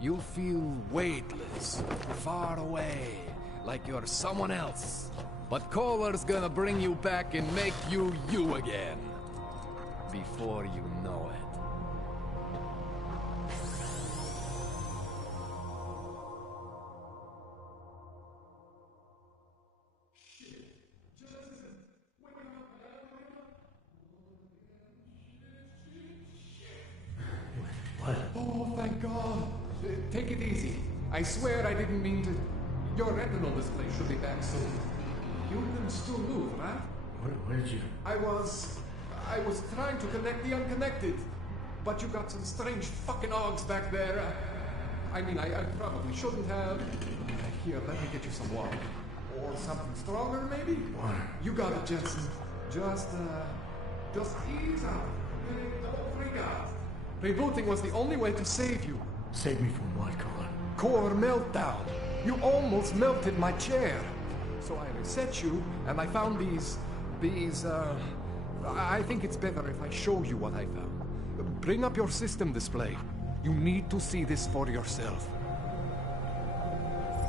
You'll feel weightless, far away, like you're someone else. But Kohler's gonna bring you back and make you you again. Before you know it. Oh, thank God. Take it easy. I swear I didn't mean to... Your retinal display should be back soon. You can still move, right? Where did you... I was trying to connect the unconnected. But you got some strange fucking ogs back there. I mean, I probably shouldn't have... Here, let me get you some water. Or something stronger, maybe? Water. You got it, Jensen. Just ease out. Don't freak out. Rebooting was the only way to save you. Save me from what, Kohler? Core meltdown. You almost melted my chair. So I reset you, and I found these, I think it's better if I show you what I found. Bring up your system display. You need to see this for yourself.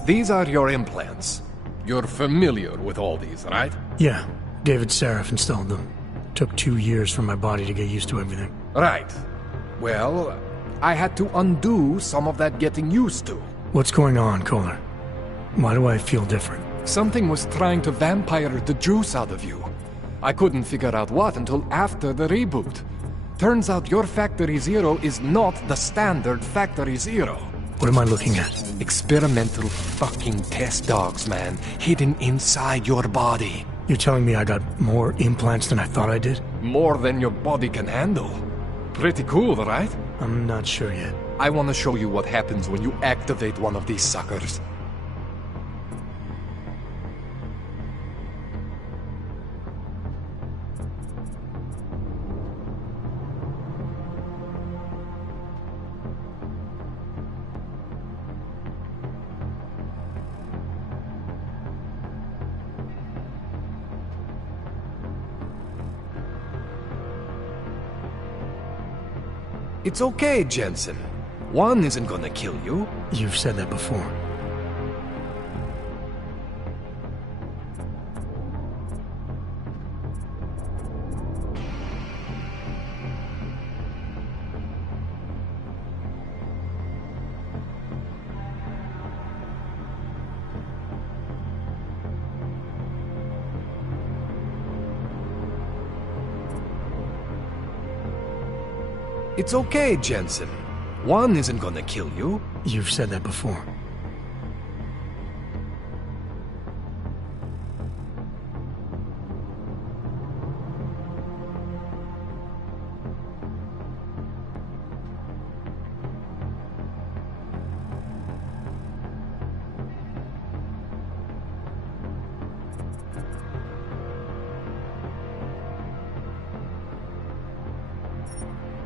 These are your implants. You're familiar with all these, right? Yeah, David Sarif installed them. Took 2 years for my body to get used to everything. Right. Well, I had to undo some of that getting used to. What's going on, Kohler? Why do I feel different? Something was trying to vampire the juice out of you. I couldn't figure out what until after the reboot. Turns out your Factory Zero is not the standard Factory Zero. What am I looking at? Experimental fucking test dogs, man. Hidden inside your body. You're telling me I got more implants than I thought I did? More than your body can handle. Pretty cool, right? I'm not sure yet. I want to show you what happens when you activate one of these suckers. It's okay, Jensen. One isn't gonna kill you. You've said that before. It's okay, Jensen. One isn't gonna kill you. You've said that before.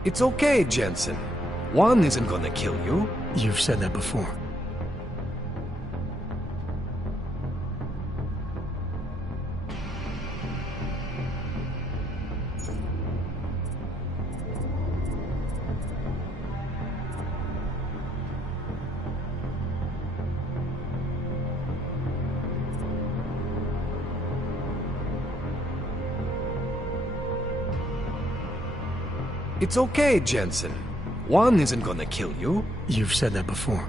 It's okay, Jensen. One isn't gonna kill you. You've said that before. It's okay, Jensen. One isn't gonna kill you. You've said that before.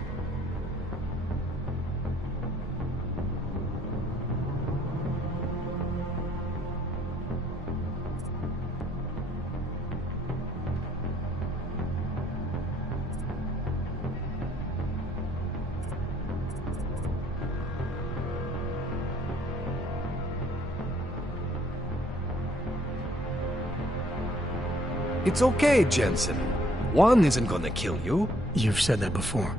It's okay, Jensen. One isn't gonna kill you. You've said that before.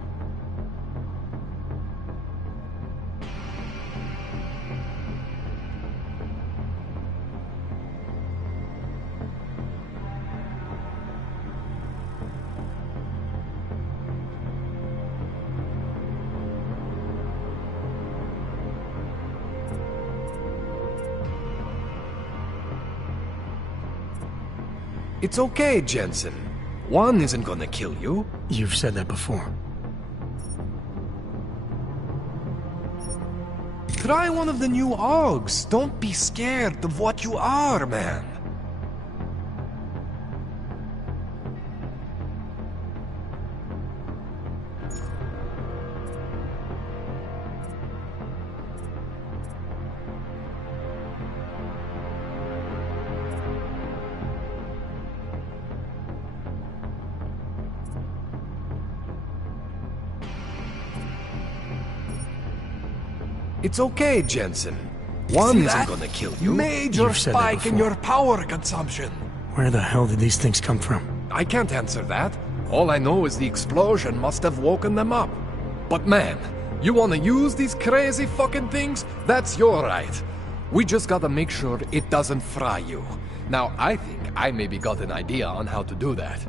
It's okay, Jensen. One isn't gonna kill you. You've said that before. Try one of the new AUGs. Don't be scared of what you are, man. It's okay, Jensen. One isn't gonna kill you. Major spike in your power consumption. Where the hell did these things come from? I can't answer that. All I know is the explosion must have woken them up. But man, you wanna use these crazy fucking things? That's your right. We just gotta make sure it doesn't fry you. Now, I think I maybe got an idea on how to do that.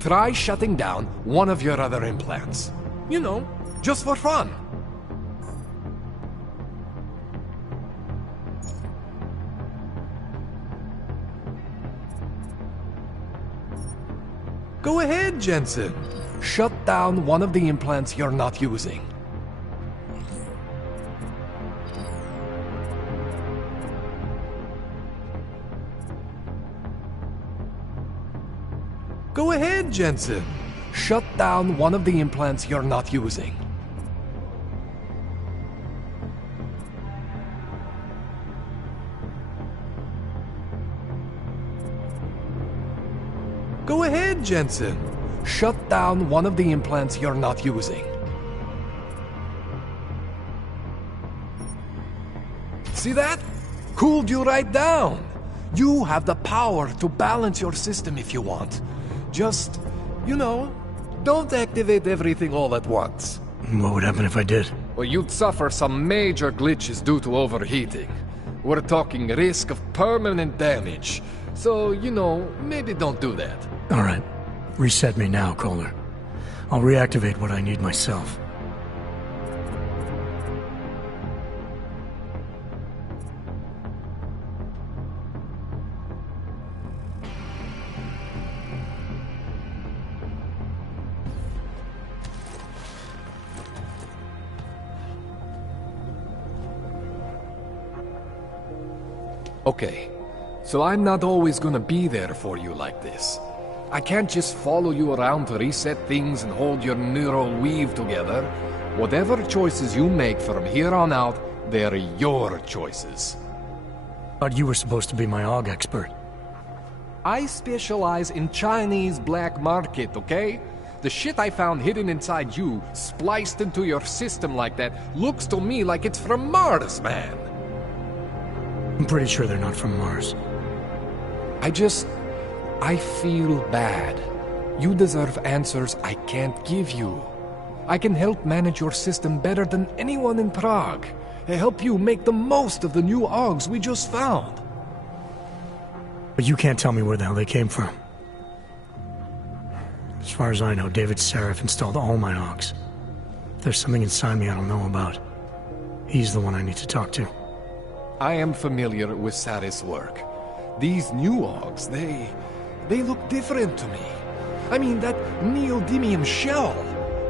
Try shutting down one of your other implants. You know, just for fun. Go ahead, Jensen. Shut down one of the implants you're not using. Go ahead, Jensen. Shut down one of the implants you're not using. Go ahead, Jensen. Shut down one of the implants you're not using. See that? Cooled you right down. You have the power to balance your system if you want. Just, you know, don't activate everything all at once. What would happen if I did? Well, you'd suffer some major glitches due to overheating. We're talking risk of permanent damage. So, you know, maybe don't do that. All right. Reset me now, Kohler. I'll reactivate what I need myself. Okay, so I'm not always gonna be there for you like this. I can't just follow you around to reset things and hold your neural weave together. Whatever choices you make from here on out, they're your choices. Thought you were supposed to be my AUG expert. I specialize in Chinese black market, okay? The shit I found hidden inside you, spliced into your system like that, looks to me like it's from Mars, man. I'm pretty sure they're not from Mars. I feel bad. You deserve answers I can't give you. I can help manage your system better than anyone in Prague. Help you make the most of the new AUGs we just found. But you can't tell me where the hell they came from. As far as I know, David Seraph installed all my AUGs. If there's something inside me I don't know about, he's the one I need to talk to. I am familiar with Sarah's work. These new AUGs, they look different to me. I mean, that neodymium shell.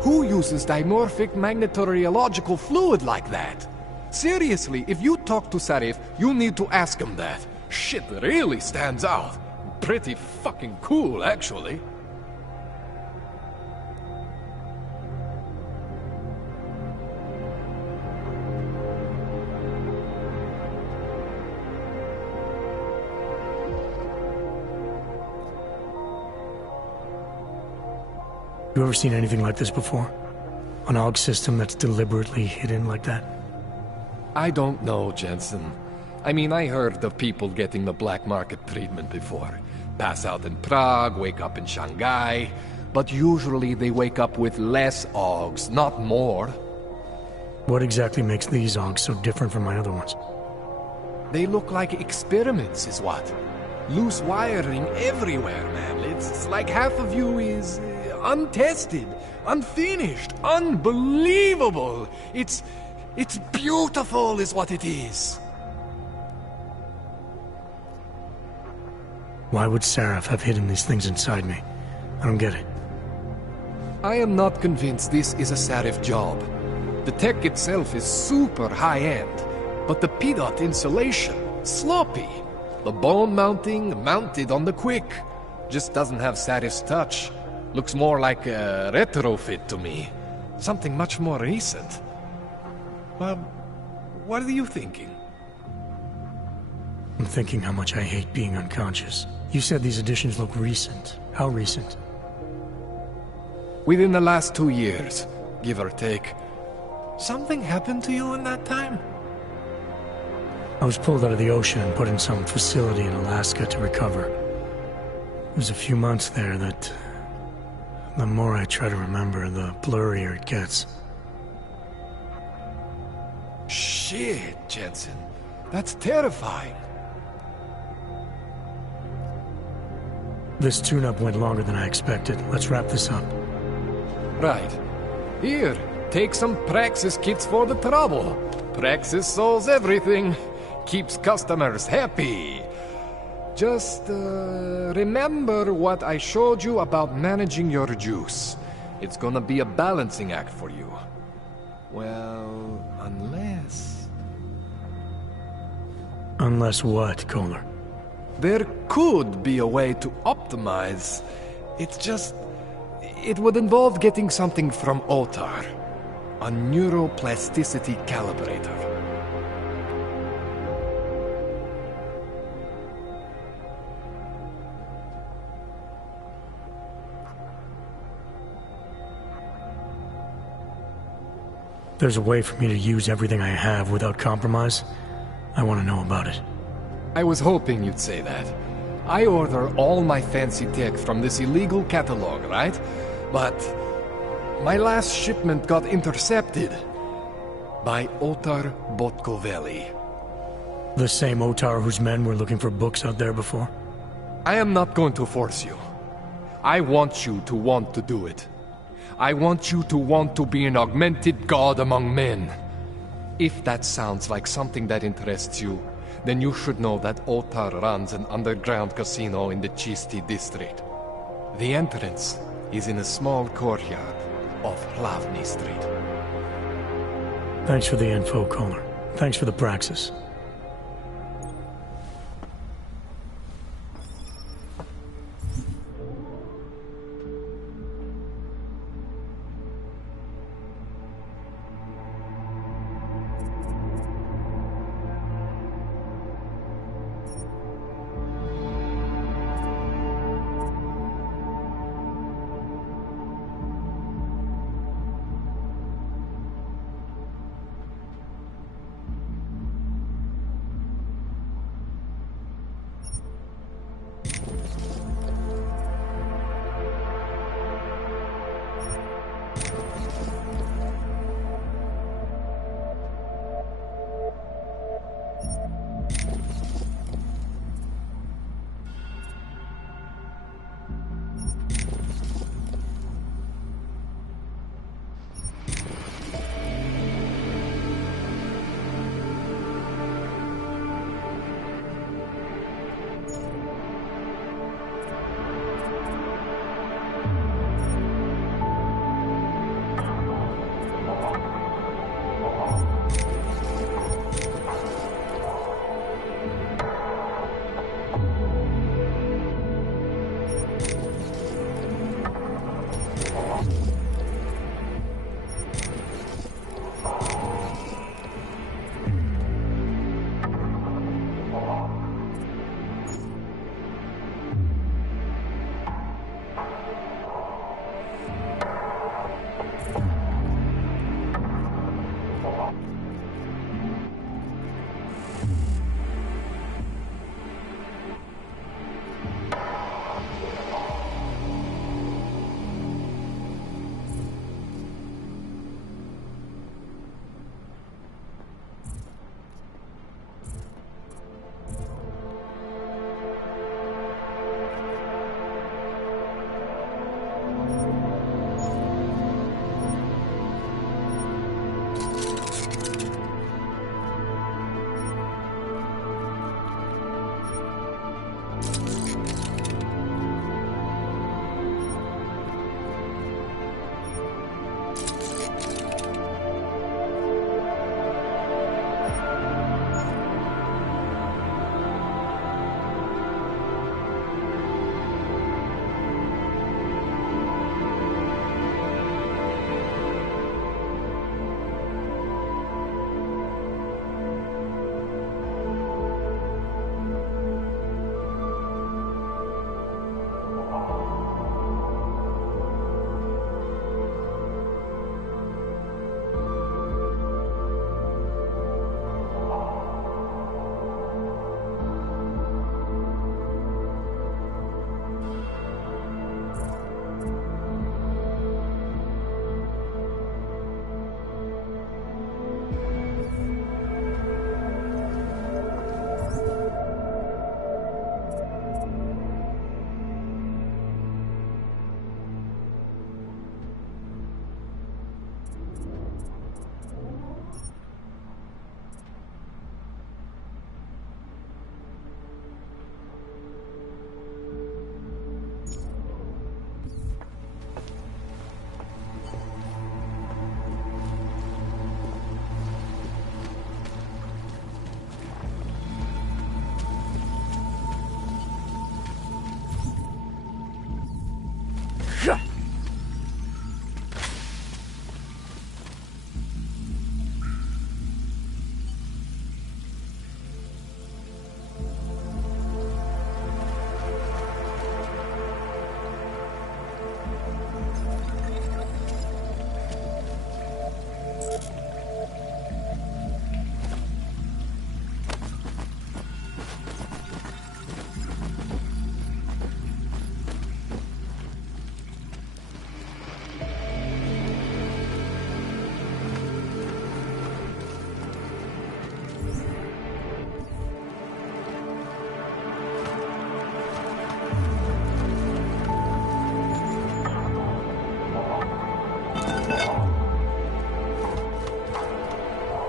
Who uses dimorphic magnetorheological fluid like that? Seriously, if you talk to Sarif, you need to ask him that. Shit really stands out. Pretty fucking cool, actually. You ever seen anything like this before? An AUG system that's deliberately hidden like that? I don't know, Jensen. I mean, I heard of people getting the black market treatment before. Pass out in Prague, wake up in Shanghai. But usually they wake up with less AUGs, not more. What exactly makes these AUGs so different from my other ones? They look like experiments, is what. Loose wiring everywhere, man. It's like half of you is untested, unfinished, unbelievable. It's beautiful is what it is. Why would Seraph have hidden these things inside me? I don't get it. I am not convinced this is a Sarif job. The tech itself is super high-end, but the PDOT insulation, sloppy. The bone mounting, mounted on the quick. Just doesn't have Sarif's touch. Looks more like a retrofit to me. Something much more recent. Well, what are you thinking? I'm thinking how much I hate being unconscious. You said these additions look recent. How recent? Within the last 2 years, give or take. Something happened to you in that time? I was pulled out of the ocean and put in some facility in Alaska to recover. It was a few months there that... the more I try to remember, the blurrier it gets. Shit, Jensen. That's terrifying. This tune-up went longer than I expected. Let's wrap this up. Right. Here, take some Praxis kits for the trouble. Praxis solves everything. Keeps customers happy. Just, remember what I showed you about managing your juice. It's gonna be a balancing act for you. Well, unless... Unless what, Kohler? There could be a way to optimize. It's just... it would involve getting something from Otar. A neuroplasticity calibrator. There's a way for me to use everything I have without compromise? I want to know about it. I was hoping you'd say that. I order all my fancy tech from this illegal catalog, right? But my last shipment got intercepted by Otar Botkoveli. The same Otar whose men were looking for books out there before? I am not going to force you. I want you to want to do it. I want you to want to be an augmented god among men. If that sounds like something that interests you, then you should know that Otar runs an underground casino in the Chisti district. The entrance is in a small courtyard off Hlavny Street. Thanks for the info, Kohler. Thanks for the praxis.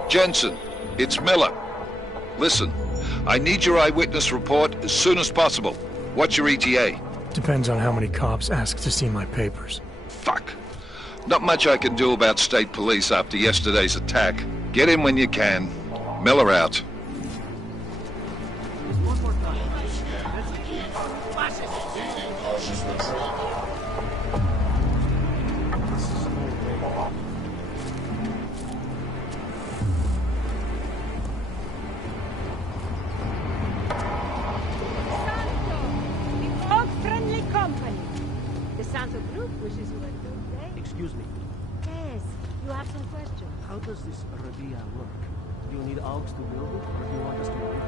Jensen, it's Miller. Listen, I need your eyewitness report as soon as possible. What's your ETA? Depends on how many cops ask to see my papers. Fuck. Not much I can do about state police after yesterday's attack. Get in when you can. Miller out. Excuse me. Yes, you have some questions. How does this Radia work? Do you need Augs to build it, or do you want us to build it?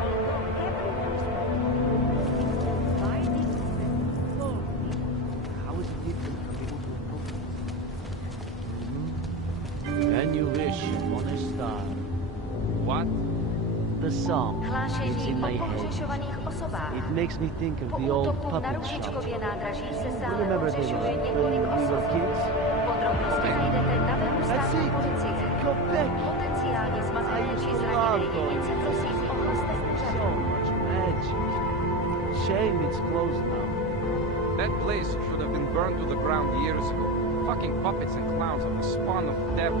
Although everyone is welcome, by the you wish on a star. What? The song is Hlášení in o my head. pohřešovaných osobách. It makes me think of Po the old útoku na puppet shop. Růžičkově nádraží se stále Remember the pohřešuje days několik when we were osob. kids? Podrobnosti najdete na webu státní policie. Potenciálně zmazané či zraněné jedince prosím ohlaste úřadu. So much magic. Shame it's closed now. That place should have been burned to the ground years ago. Fucking puppets and clowns are the spawn of the devil.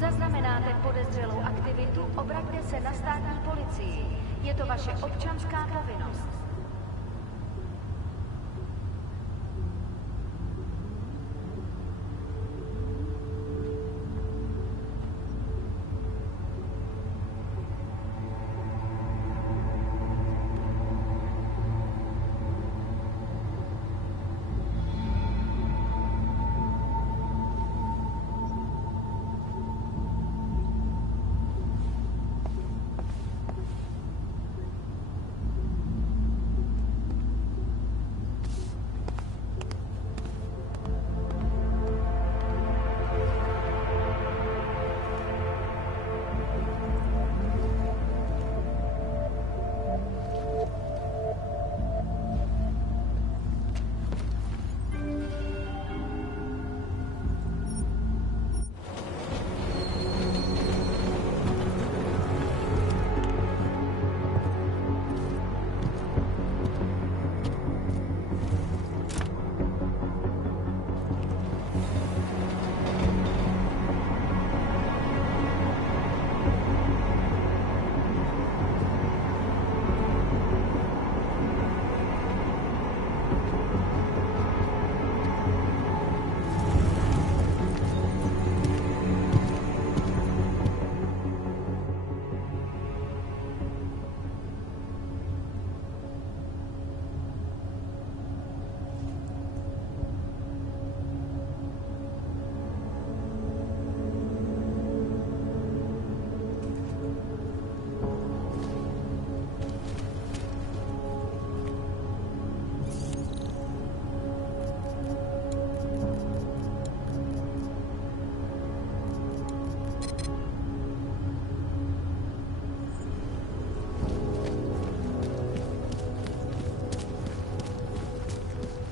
Zaznamenáte podezřelou aktivitu, obraťte se na státní policii. Je to vaše občanská povinnost.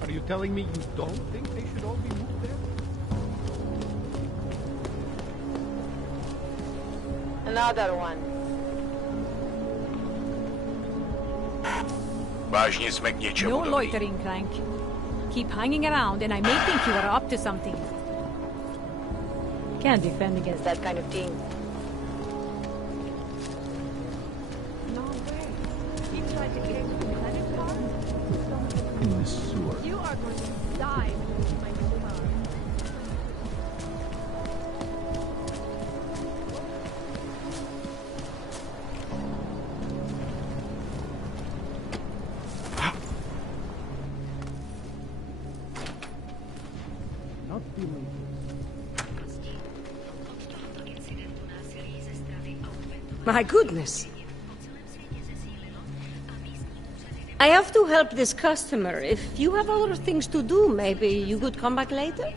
Are you telling me you don't think they should all be moved there? Another one. Vážně jsme k něčemu No dobrý. loitering, Clank. Keep hanging around and I may think you are up to something. Can't defend against that kind of thing. No way. You tried to get into the credit card? In the sewer. You are going to die when you see my new car. Not feeling My goodness. I have to help this customer. If you have other things to do, maybe you could come back later?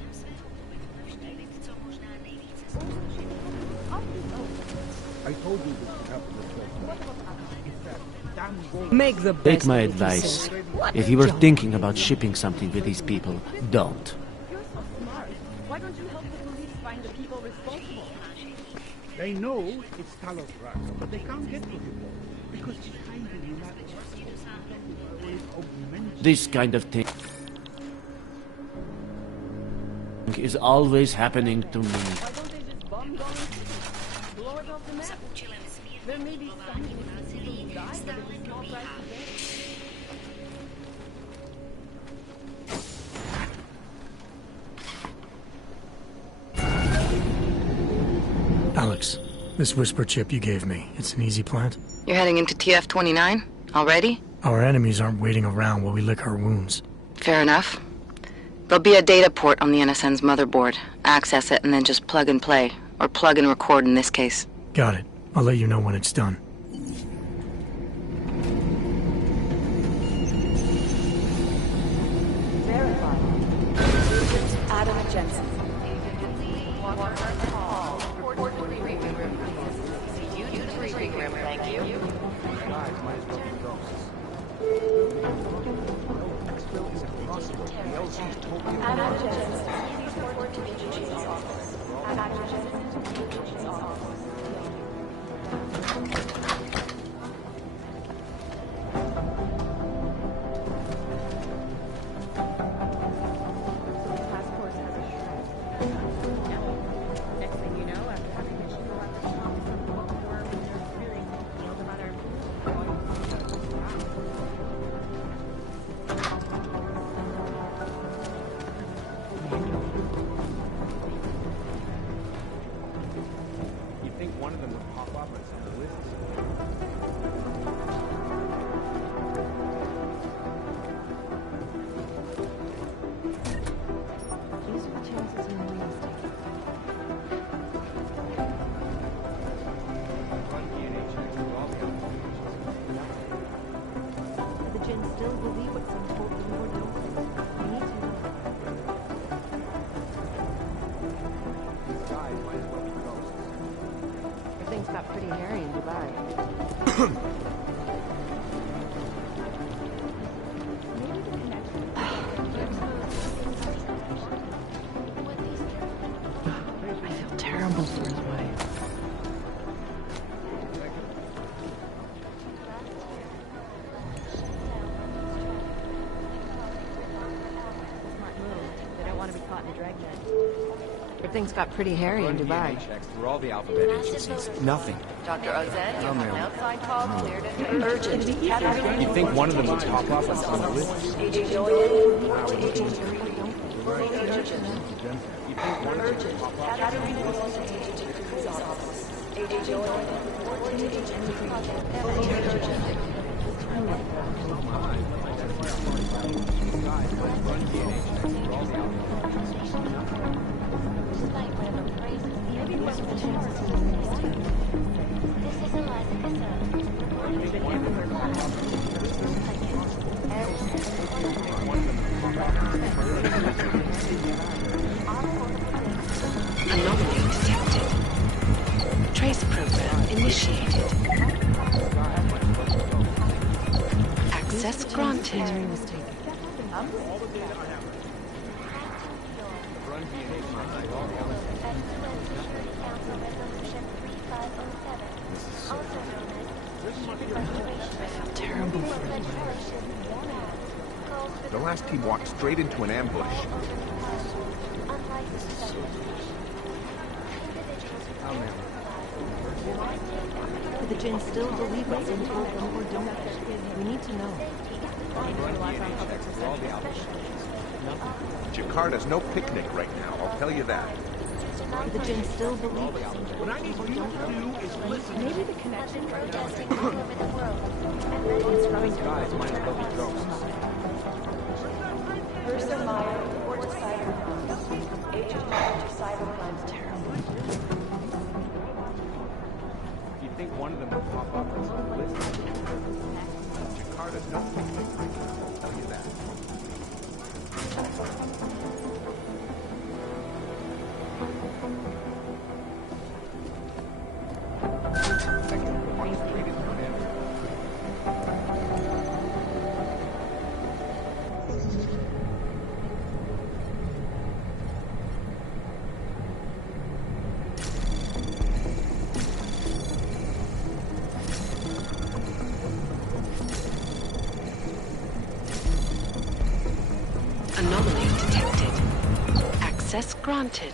I told you this would happen the first time. Make the best Take my of what you advice. say. If you were thinking about shipping something with these people, don't. You're so smart. Why don't you help the police find the people responsible? They know it's Talos Rack, but they can't get to him because behind the United This kind of thing is always happening to me. Why don't they just bomb down blow it off the map? There may be some people who die, but it's a small price to pay. This whisper chip you gave me, it's an easy plant? You're heading into TF-29? Already? Our enemies aren't waiting around while we lick our wounds. Fair enough. There'll be a data port on the NSN's motherboard. Access it and then just plug and play. Or plug and record in this case. Got it. I'll let you know when it's done. Adam Jensen. Thank you. Adam Jensen. Everything's got pretty hairy in Dubai. I feel terrible for his wife. They don't want to be caught in Dragnet. Everything's got pretty hairy in Dubai. Checks through all the alphabet agencies. Nothing. Dr. Ozed, you have an outside call cleared and Urgent. You'd think one of them would pop up on some list. Agent Julian, Agent Urgent. You'd think one of them would pop up. Agent Julian, Anomaly detected. Trace program initiated. Access granted. Terrible for him. The last team walked straight into an ambush. Do the Jinn still believe what's in told them or don't they? We need to know. Jakarta's no picnic right now, I'll tell you that. Do the Jinn still believe what's in told them What I need or you don't to they? do is listen. Maybe the connection protesting all over the world. These guys might as well be ghosts. Ursa Meyer, report to Cybercrime. Agent to Cybercrime's terrible. You'd think one of them would pop up on some list. Jakarta's no picnic right now, I'll tell you that. Anomaly detected. Access granted.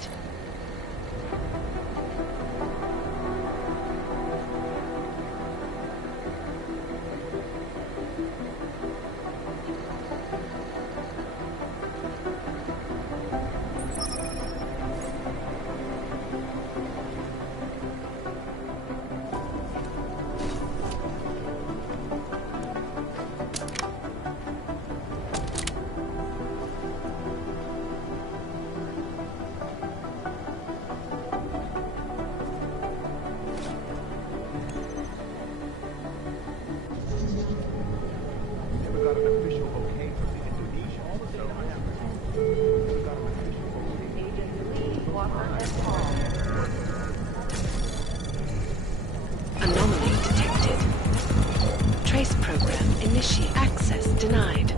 Access denied.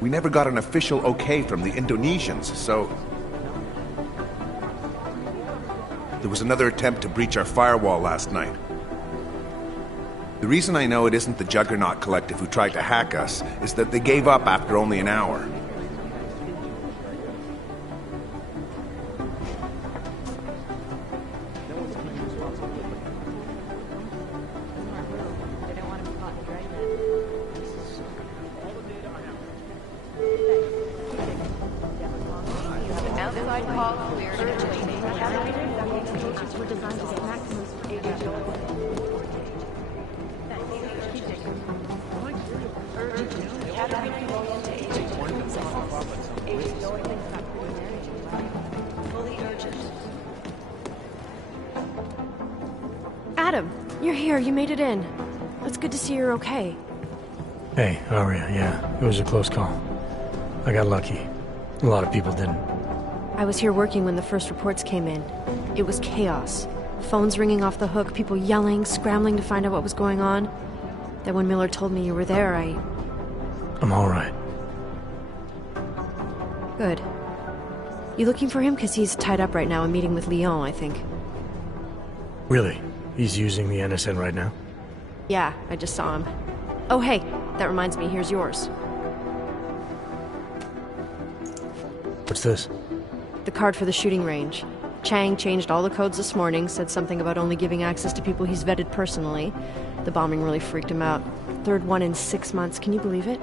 We never got an official okay from the Indonesians, so... There was another attempt to breach our firewall last night. The reason I know it isn't the Juggernaut Collective who tried to hack us is that they gave up after only an hour. Adam, you're here. You made it in. It's good to see you're okay. Hey, Aria, yeah. It was a close call. I got lucky. A lot of people didn't. I was here working when the first reports came in. It was chaos. Phones ringing off the hook, people yelling, scrambling to find out what was going on. Then when Miller told me you were there, I'm alright. Good. You looking for him? Because he's tied up right now, a meeting with Leon, I think. Really? He's using the NSN right now? Yeah, I just saw him. Oh, hey, that reminds me, here's yours. What's this? The card for the shooting range. Chang changed all the codes this morning, said something about only giving access to people he's vetted personally. The bombing really freaked him out. Third one in 6 months, can you believe it?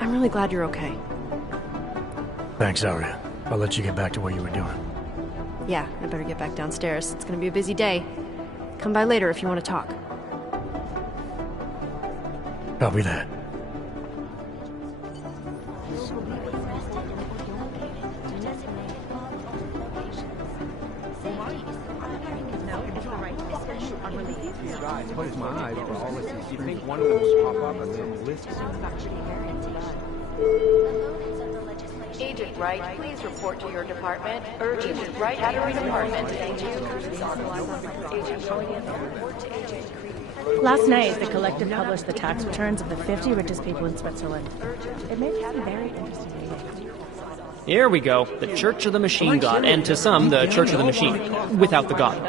I'm really glad you're okay. Thanks, Aria. I'll let you get back to what you were doing. Yeah, I better get back downstairs. It's gonna be a busy day. Come by later if you want to talk. Copy that. Close my eyes for all this. You think one of them will pop up on some list? Agent Wright, please report to your department. Agent Wright at your department. Last night, the Collective published the tax returns of the 50 richest people in Switzerland. It made for some very interesting reading. Here we go. The Church of the Machine God, and to some, the Church of the Machine, without the God.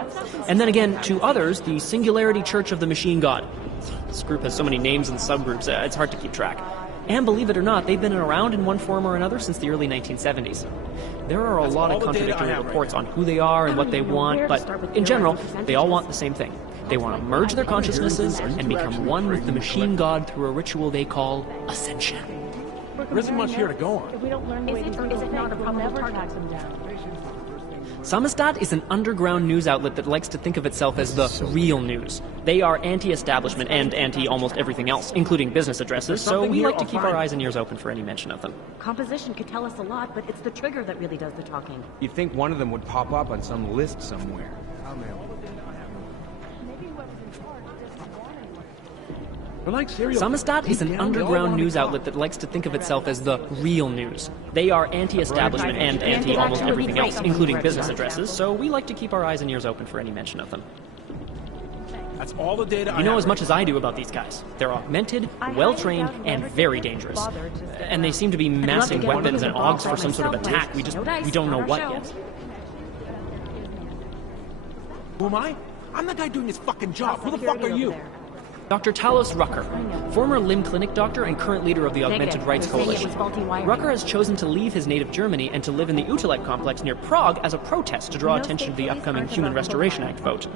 And then again, to others, the Singularity Church of the Machine God. This group has so many names and subgroups, it's hard to keep track. And believe it or not, they've been around in one form or another since the early 1970s. There are a lot of contradictory reports on who they are and what they want, but in general, they all want the same thing. They want to merge their consciousnesses and become one with the Machine God through a ritual they call Ascension. There isn't much here to go on. If we don't learn the way to do it, is it not a problem to track them down? Samizdat is an underground news outlet that likes to think of itself as the real news. They are anti-establishment and anti-almost everything else, including business addresses, so we like to keep our eyes and ears open for any mention of them. Composition could tell us a lot, but it's the trigger that really does the talking. You'd think one of them would pop up on some list somewhere. Samizdat is an underground news outlet that likes to think of itself as the real news. They are anti-establishment and anti-almost everything else, including business addresses, so we like to keep our eyes and ears open for any mention of them. That's all the data You know as much as I do about these guys. They're augmented, well-trained, and very dangerous. And they seem to be massing weapons and augs for some sort of attack. We don't know what yet. Who am I? I'm the guy doing his fucking job. Who the fuck are you? Dr. Talos Rucker, former limb clinic doctor and current leader of the Augmented Rights Coalition. Rucker has chosen to leave his native Germany and to live in the Utrecht complex near Prague as a protest to draw attention to the upcoming Human Restoration Act vote.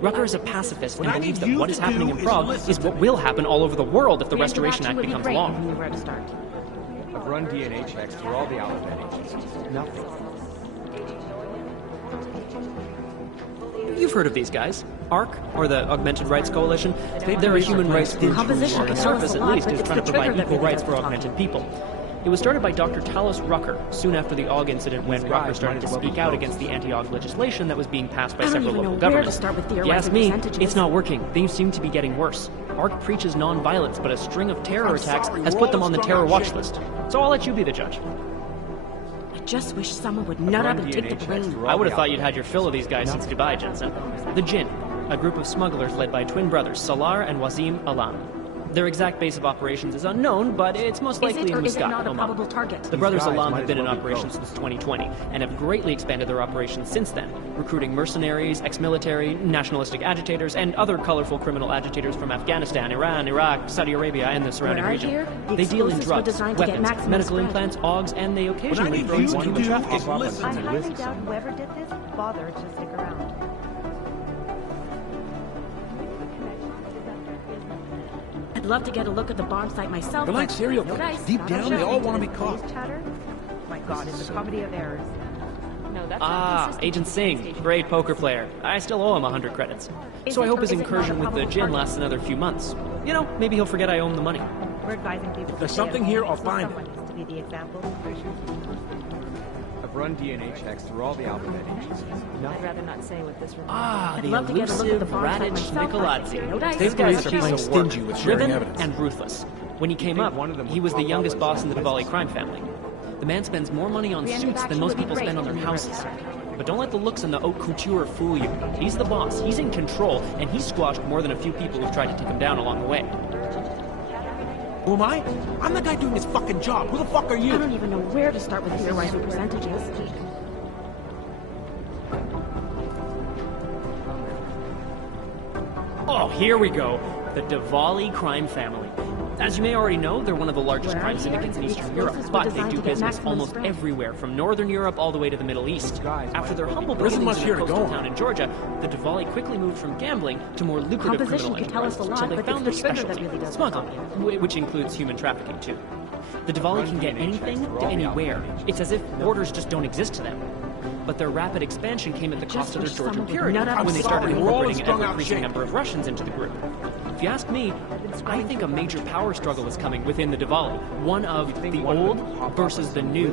Rucker is a pacifist and believes that what is happening in Prague is what will happen all over the world if the Restoration Act becomes law. I've run DNA checks through all the alphabet agencies. Nothing. You've heard of these guys. ARC, or the Augmented Rights Coalition. They're a human rights group who, on the surface at least, is trying to provide equal rights for augmented people. It was started by Dr. Talos Rucker soon after the AUG incident when Rucker started to speak out against the anti-AUG legislation that was being passed by several local governments. If you ask me, it's not working. They seem to be getting worse. ARC preaches non-violence, but a string of terror attacks has put them on the terror watch list. So I'll let you be the judge. I just wish someone would nut up and take the blame. I would have thought you'd had your fill of these guys since Dubai, Jensen. The Jinn, a group of smugglers led by twin brothers Salar and Wazim Alam. Their exact base of operations is unknown, but it's most likely in Muscat, Oman. The brothers Alam have been in operation since 2020 and have greatly expanded their operations since then, recruiting mercenaries, ex-military, nationalistic agitators, and other colorful criminal agitators from Afghanistan, Iran, Iraq, Saudi Arabia, and the surrounding region. They deal in drugs, weapons, medical implants, AUGs, and they occasionally throw in human trafficking. I highly doubt whoever did this bothered to stick around. I'd love to get a look at the bomb site myself. They're like serial killers. Deep down, they all want to be caught. My God, it's a comedy of errors. No, that's Agent Singh, great poker player. I still owe him 100 credits. So I hope his incursion with the Jinn lasts another few months. You know, maybe he'll forget I owe him the money. We're advising people. If there's something here, I'll find it. To be the example. I've run DNA checks through all the alphabet agencies. I'd rather not say what this reminds The elusive Radich Nikoladzhi. These guys are a piece of work, driven and ruthless. When he came up, he was the youngest boss in the Diwali crime family. The man spends more money on suits than most people spend on their houses. But don't let the looks and the haute couture fool you. He's the boss, he's in control, and he's squashed more than a few people who've tried to take him down along the way. Who am I? I'm the guy doing his fucking job. Who the fuck are you? I don't even know where to start with theorizing percentages. Oh, here we go. The Diwali crime family. As you may already know, they're one of the largest crime syndicates in Eastern Europe, but they do business almost everywhere, from Northern Europe all the way to the Middle East. After their humble beginnings in a coastal town in Georgia, the Diwali quickly moved from gambling to more lucrative criminal enterprises until they found their specialty, smuggling, which includes human trafficking too. The Diwali can get anything to anywhere. It's as if borders just don't exist to them. But their rapid expansion came at the cost of their Georgian purity when they started incorporating an ever-increasing number of Russians into the group. If you ask me, I think a major power struggle is coming within the Diwali. One of the old versus the new.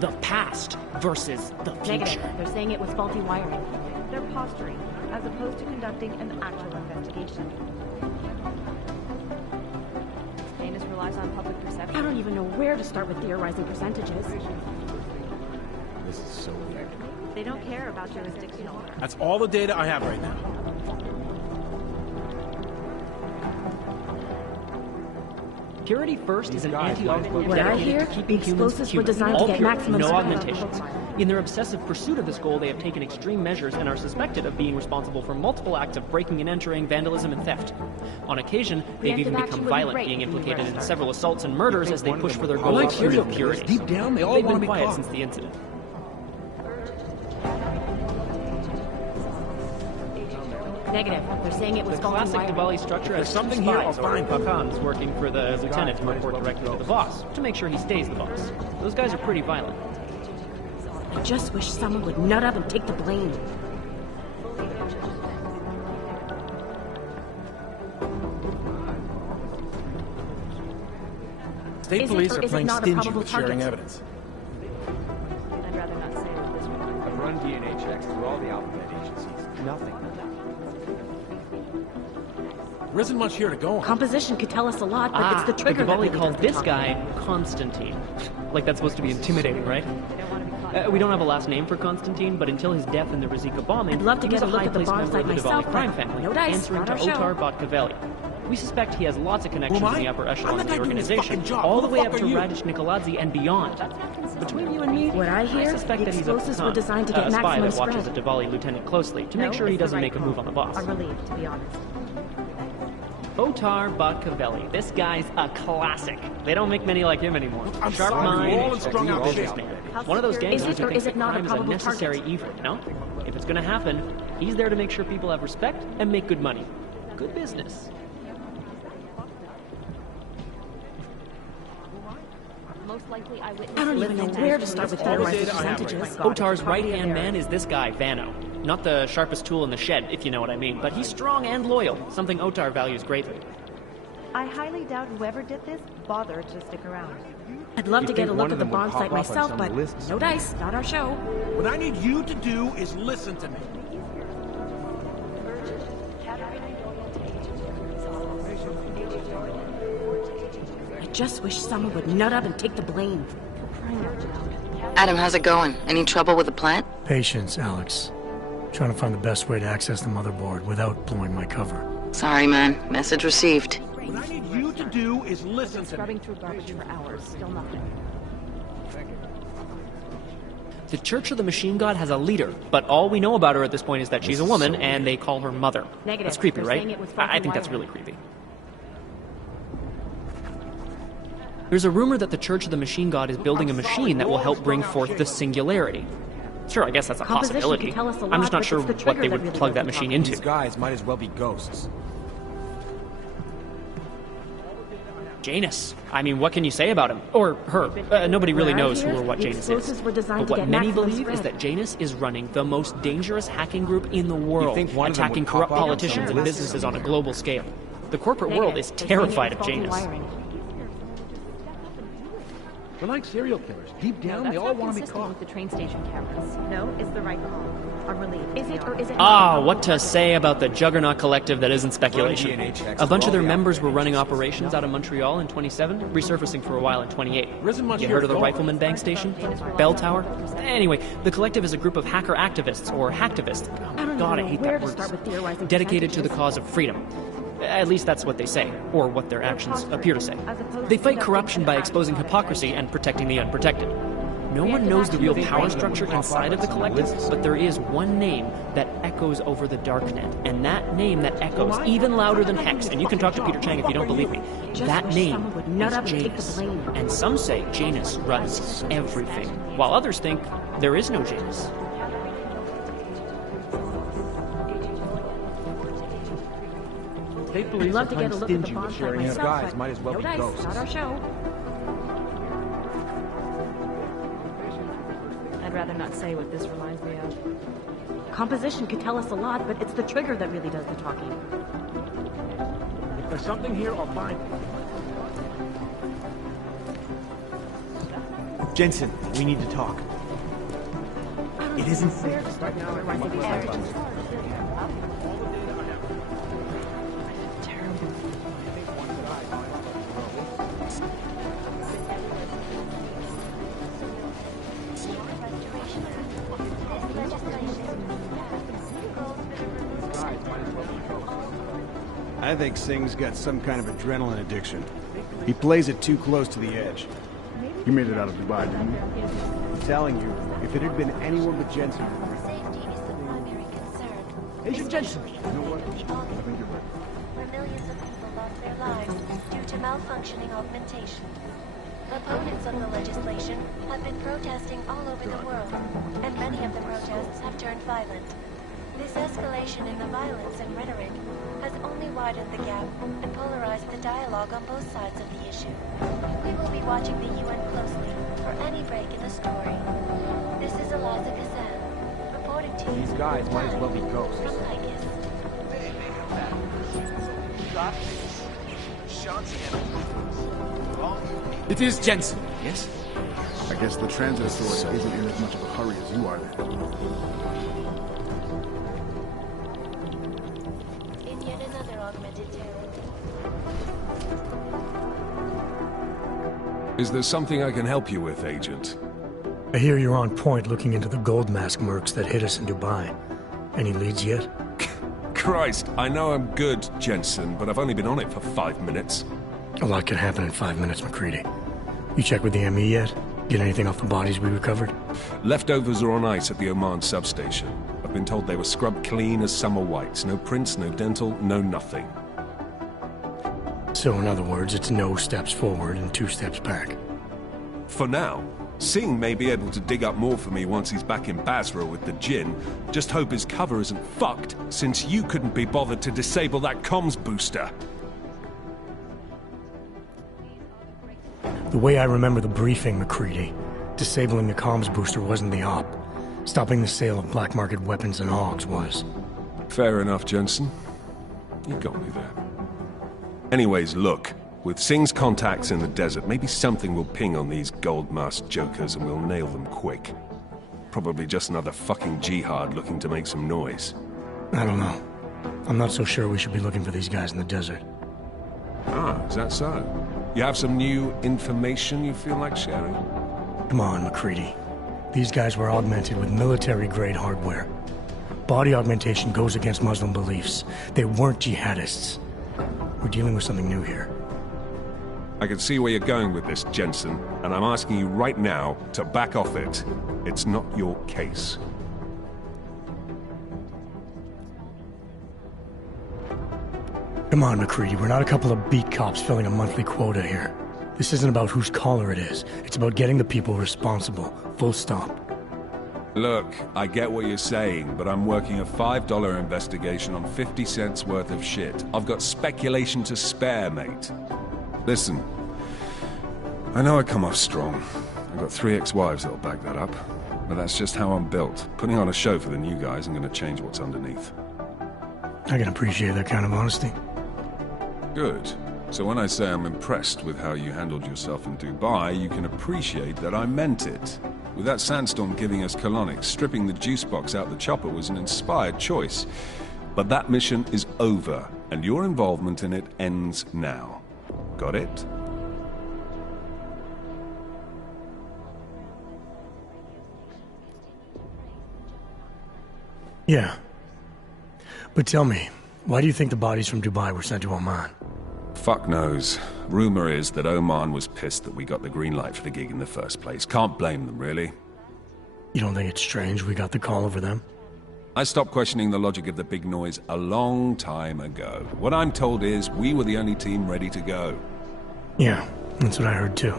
The past versus the future. Negative. They're saying it was faulty wiring. They're posturing, as opposed to conducting an actual investigation. Manus relies on public perception. I don't even know where to start with theorizing percentages. This is so weird. They don't care about jurisdictional. That's all the data I have right now. Purity First is an anti-AUG group What I dedicated hear, to keeping humans explosives human. were designed All to get pure, maximum no speed. augmentations. In their obsessive pursuit of this goal, they have taken extreme measures and are suspected of being responsible for multiple acts of breaking and entering, vandalism, and theft. On occasion, they've even become violent, being implicated in several assaults and murders as they push for their goal of pure purity. Deep down, they all They've want to been be quiet caught. since the incident. Negative. They're saying it was The faulty classic wiring. Diwali structure There's has something two here, I'll spies, or find it. Pakhans, working for the lieutenant to report directly to the boss, to make sure he stays the boss. Those guys are pretty violent. I just wish someone would nut up and take the blame. State Is it police or are is it playing not a stingy probable with sharing target? evidence. I'd rather not say what this reminds. I've run DNA checks through all the alphabet agencies. Nothing. There isn't much here to go on. Composition could tell us a lot, but it's the trigger that Diwali really called does the this talking. guy Constantine. Like that's supposed to be intimidating, right? We don't have a last name for Constantine, but until his death in the Rizika bombing, I'd love to he was get a look high at the place bomb member site of the myself, Diwali crime but family, no dice, answering not to our show. Otar Botkavelli. We suspect he has lots of connections Who am in the I? upper I'm echelons the of guy the doing his organization, fucking job. all Who the the way fuck up to are you? Radish Nikoladze and beyond. Between you and me, What I hear, suspect the that he's a explosives were con, designed to get a spy maximum that watches spread. the Diwali lieutenant closely to make No, sure he it's the doesn't right make a move call. on the boss. I'm relieved, to be honest. Otar Botkavelli. This guy's a classic. They don't make many like him anymore. I'm Sharp sorry, mind, we're all in strung out shape. businessman. One of those Is gangsters it who or thinks is it that not a crime is a probable necessary target? evil, you know? If it's gonna happen, he's there to make sure people have respect and make good money. Good business. Most likely eyewitness. I don't even know where to start with theorizing percentages. Otar's right-hand man is this guy, Vano. Not the sharpest tool in the shed, if you know what I mean, but he's strong and loyal, something Otar values greatly. I highly doubt whoever did this bothered to stick around. I'd love You to get think a one look of at the them would bond pop site up on myself, some but list no dice, not our show. What I need you to do is listen to me. I just wish someone would nut up and take the blame. Adam, how's it going? Any trouble with the plant? Patience, Alex. Trying to find the best way to access the motherboard without blowing my cover. Sorry, man. Message received. What I need you to do is listen to me. Scrubbing through garbage for hours, still nothing. The Church of the Machine God has a leader, but all we know about her at this point is that she's a woman and they call her Mother. Negative. That's creepy, They're right? saying it was faulty I think that's wiring. really creepy. There's a rumor that the Church of the Machine God is building a machine that will help bring forth the Singularity. Sure, I guess that's a Composition possibility. can tell us a I'm lot, just not but sure it's the what trigger they that would really plug that does the machine talking. into. These guys might as well be ghosts. Janus. I mean, what can you say about him? Or her. Nobody really What I knows who hear, or what the Janus is. explosives were designed But to what get many maximum believe is spread. that Janus is running the most dangerous hacking group in the world, think one of them attacking would pop corrupt up on politicians some and list businesses on a global scale. The corporate world is Negative. They're saying it terrified was of faulty Janus. wiring. They're like serial killers. Deep down, That's they all not want to be consistent caught. with the train station cameras. No, it's the right call. I'm relieved. Is it or is it Ah, not? what to say about the Juggernaut Collective that isn't speculation. A bunch of their members were running operations out of Montreal in 27, resurfacing for a while in 28. You heard of the Rifleman Bank Station? Bell Tower? Anyway, the Collective is a group of hacker activists, or hacktivists. I don't Oh, God, I even hate know where that to start word. with theorizing Dedicated to the percentages. cause of freedom. At least that's what they say, or what their actions appear to say. They fight corruption by exposing hypocrisy and protecting the unprotected. No one knows the real power structure inside of the Collective, but there is one name that echoes over the darknet, and that name that echoes even louder than Hex, and you can talk to Peter Chang if you don't believe me, that name is Janus. And some say Janus runs everything, while others think there is no Janus. I'd love to get a look at the bond site These myself, guys but might as well no be dice, ghosts. not our show. I'd rather not say what this reminds me of. Composition could tell us a lot, but it's the trigger that really does the talking. If there's something here, I'll find it. Jensen, we need to talk. It isn't fair to start now. I think Singh's got some kind of adrenaline addiction. He plays it too close to the edge. You made it out of Dubai, didn't you? I'm telling you, if it had been anyone but Jensen... Agent Jensen! You know what? I think you're right. Where millions of people lost their lives due to malfunctioning augmentation. Opponents of the legislation have been protesting all over the world, and many of the protests have turned violent. This escalation in the violence and rhetoric has only widened the gap and polarized the dialogue on both sides of the issue. We will be watching the UN closely for any break in the story. This is Eliza Kazan, reporting to you. These guys might as well be ghosts. From Lycus. It is Jensen, yes? I guess the transit source isn't in as much of a hurry as you are then. In yet another augmented terror. Is there something I can help you with, Agent? I hear you're on point looking into the gold mask mercs that hit us in Dubai. Any leads yet? Christ, I know I'm good, Jensen, but I've only been on it for 5 minutes. A lot can happen in 5 minutes, McCready. You check with the ME yet? Get anything off the bodies we recovered? Leftovers are on ice at the Oman substation. I've been told they were scrubbed clean as summer whites. No prints, no dental, no nothing. So in other words, it's no steps forward and 2 steps back. For now. Singh may be able to dig up more for me once he's back in Basra with the Jinn. Just hope his cover isn't fucked, since you couldn't be bothered to disable that comms booster. The way I remember the briefing, McCready, disabling the comms booster wasn't the op. Stopping the sale of black market weapons and AUGs was. Fair enough, Jensen. You got me there. Anyways, look. With Singh's contacts in the desert, maybe something will ping on these gold-masked jokers and we'll nail them quick. Probably just another fucking jihad looking to make some noise. I don't know. I'm not so sure we should be looking for these guys in the desert. Ah, is that so? You have some new information you feel like sharing? Come on, McCready. These guys were augmented with military-grade hardware. Body augmentation goes against Muslim beliefs. They weren't jihadists. We're dealing with something new here. I can see where you're going with this, Jensen, and I'm asking you right now to back off it. It's not your case. Come on, McCready, we're not a couple of beat cops filling a monthly quota here. This isn't about whose collar it is. It's about getting the people responsible. Full stop. Look, I get what you're saying, but I'm working a $5 investigation on 50 cents worth of shit. I've got speculation to spare, mate. Listen, I know I come off strong. I've got 3 ex-wives that'll back that up. But that's just how I'm built. Putting on a show for the new guys, I'm gonna change what's underneath. I can appreciate that kind of honesty. Good. So when I say I'm impressed with how you handled yourself in Dubai, you can appreciate that I meant it. With that sandstorm giving us colonics, stripping the juice box out the chopper was an inspired choice. But that mission is over, and your involvement in it ends now. Got it? Yeah. But tell me, why do you think the bodies from Dubai were sent to Oman? Fuck knows. Rumor is that Oman was pissed that we got the green light for the gig in the first place. Can't blame them, really. You don't think it's strange we got the call over them? I stopped questioning the logic of the big noise a long time ago. What I'm told is we were the only team ready to go. Yeah, that's what I heard too.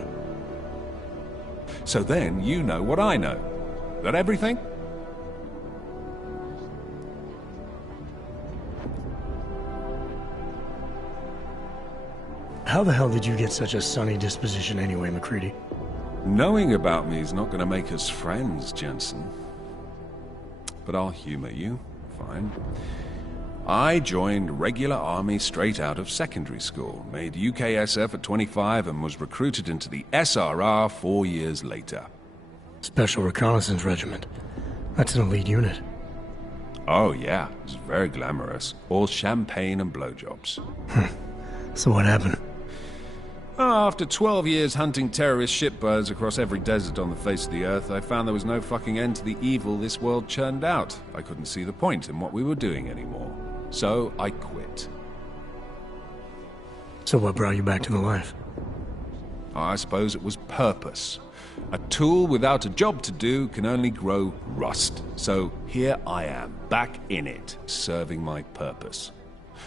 So then you know what I know. That everything? How the hell did you get such a sunny disposition anyway, McCready? Knowing about me is not going to make us friends, Jensen. But I'll humor you. Fine. I joined regular army straight out of secondary school, made UKSF at 25 and was recruited into the SRR 4 years later. Special Reconnaissance Regiment. That's an elite unit. Oh yeah, it's very glamorous. All champagne and blowjobs. So what happened? After 12 years hunting terrorist shitbirds across every desert on the face of the earth, I found there was no fucking end to the evil this world churned out. I couldn't see the point in what we were doing anymore. So I quit. So what brought you back to the life? I suppose it was purpose. A tool without a job to do can only grow rust. So here I am, back in it, serving my purpose.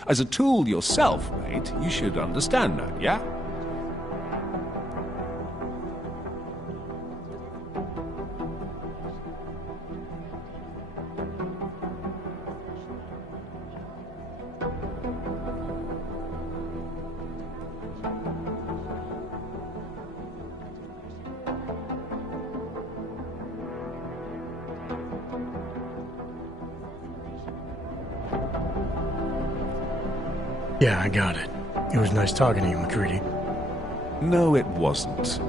As a tool yourself, mate, you should understand that, yeah? Yeah, I got it. It was nice talking to you, McCready. No, it wasn't.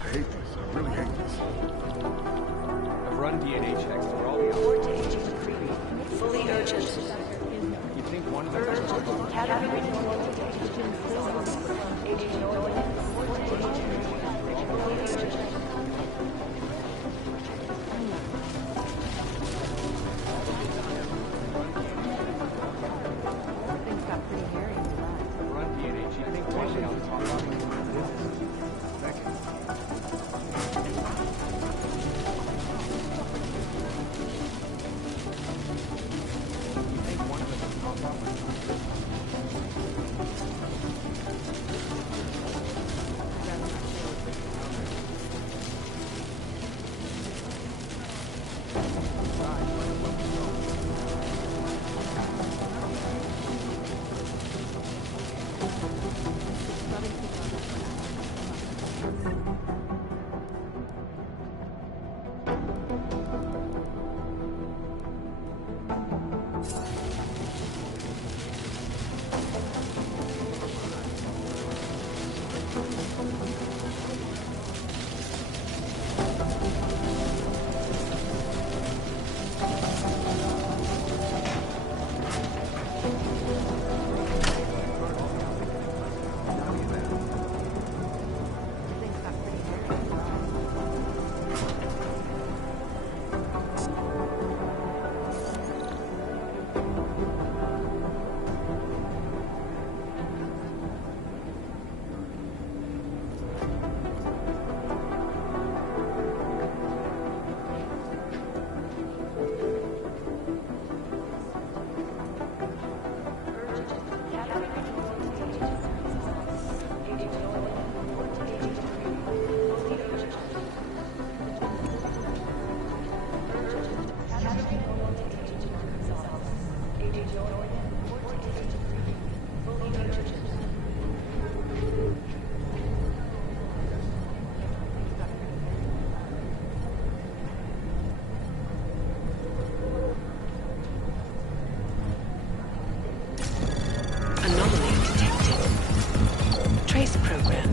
I hate this. I really hate this. Run DNA checks for all the Report to Agent McCready. Fully urgent. You think one of them... Things got pretty hairy in July. Run DNA checks. You think one of them talk about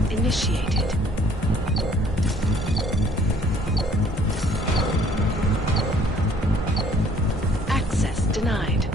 Initiated. Access denied.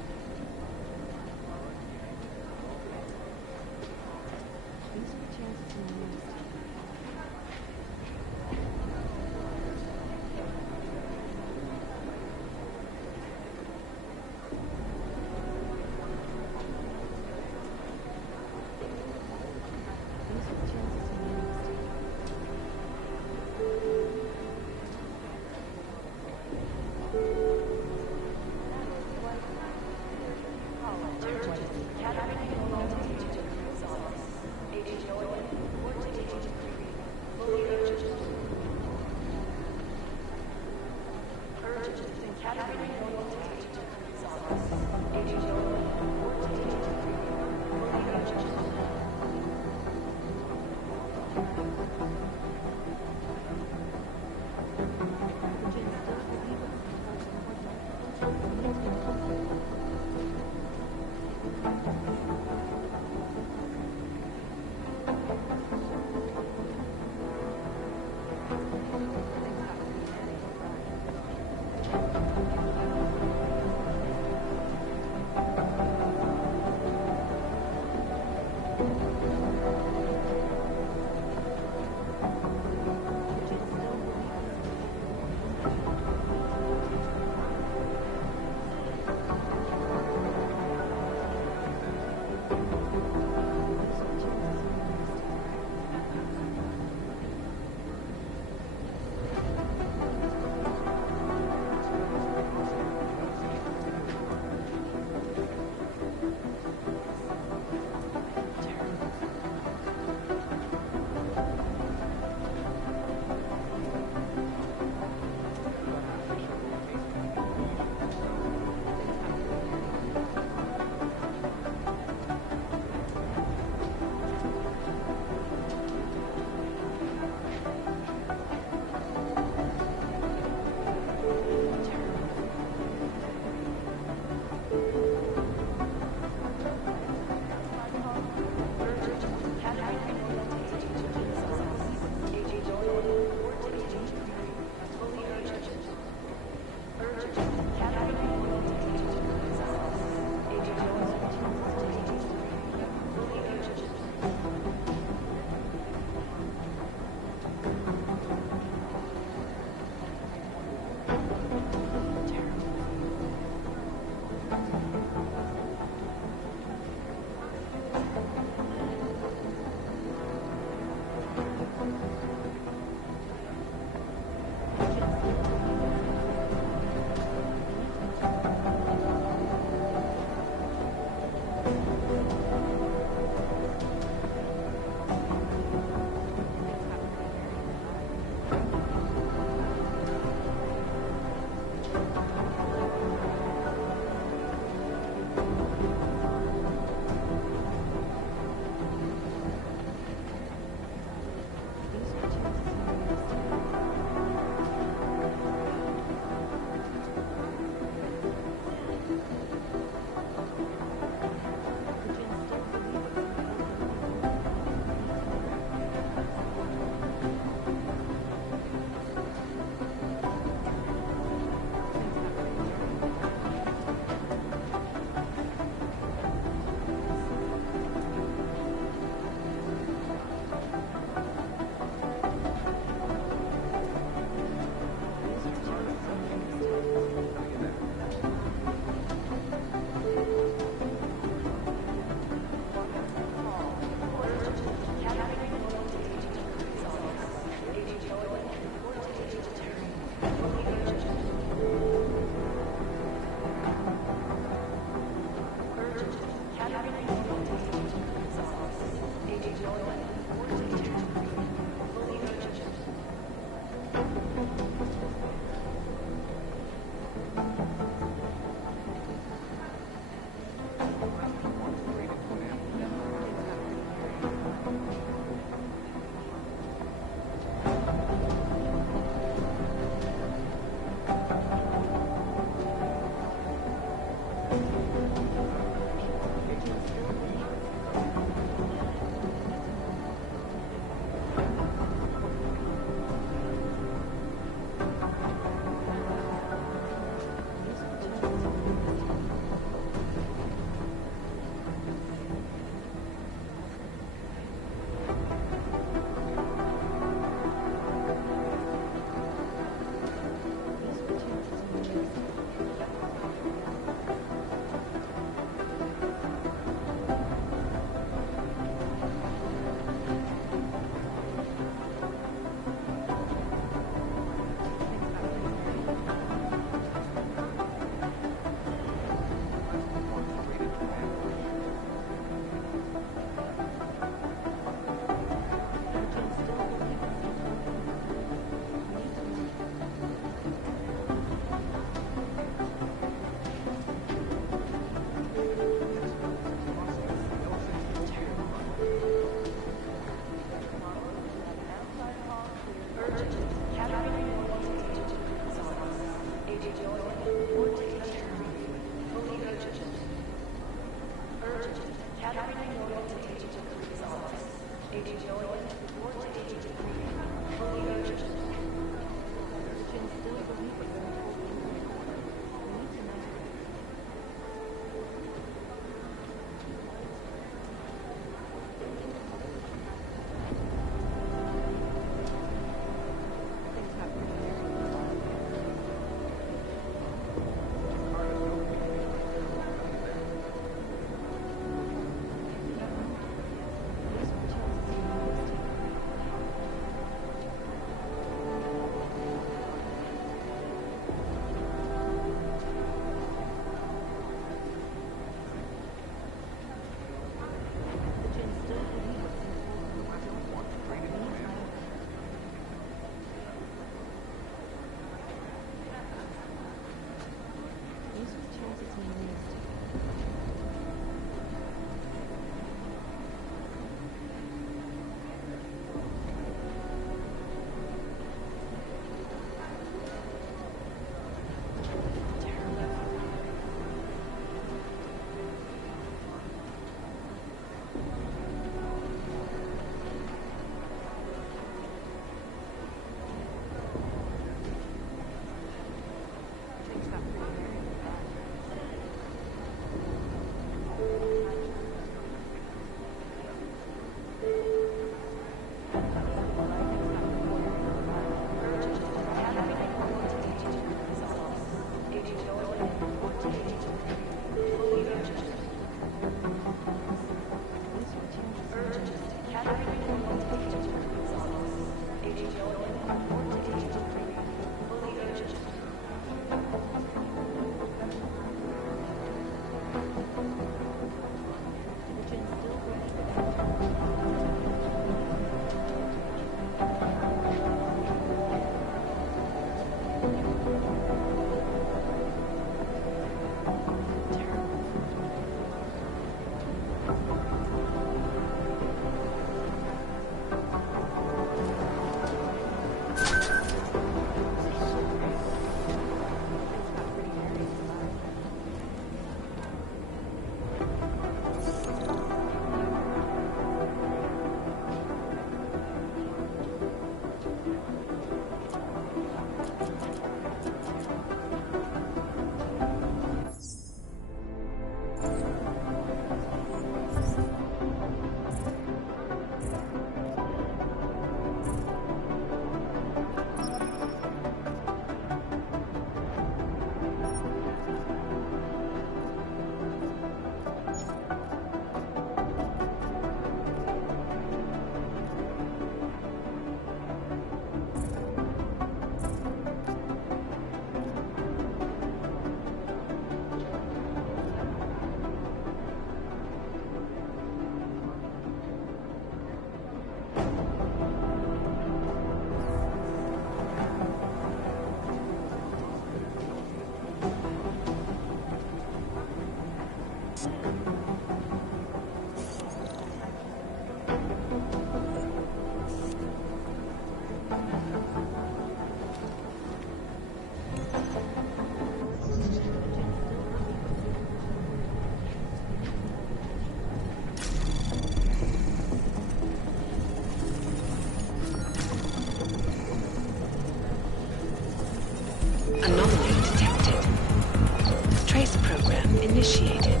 Initiated.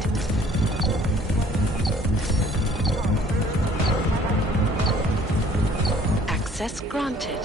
Access granted.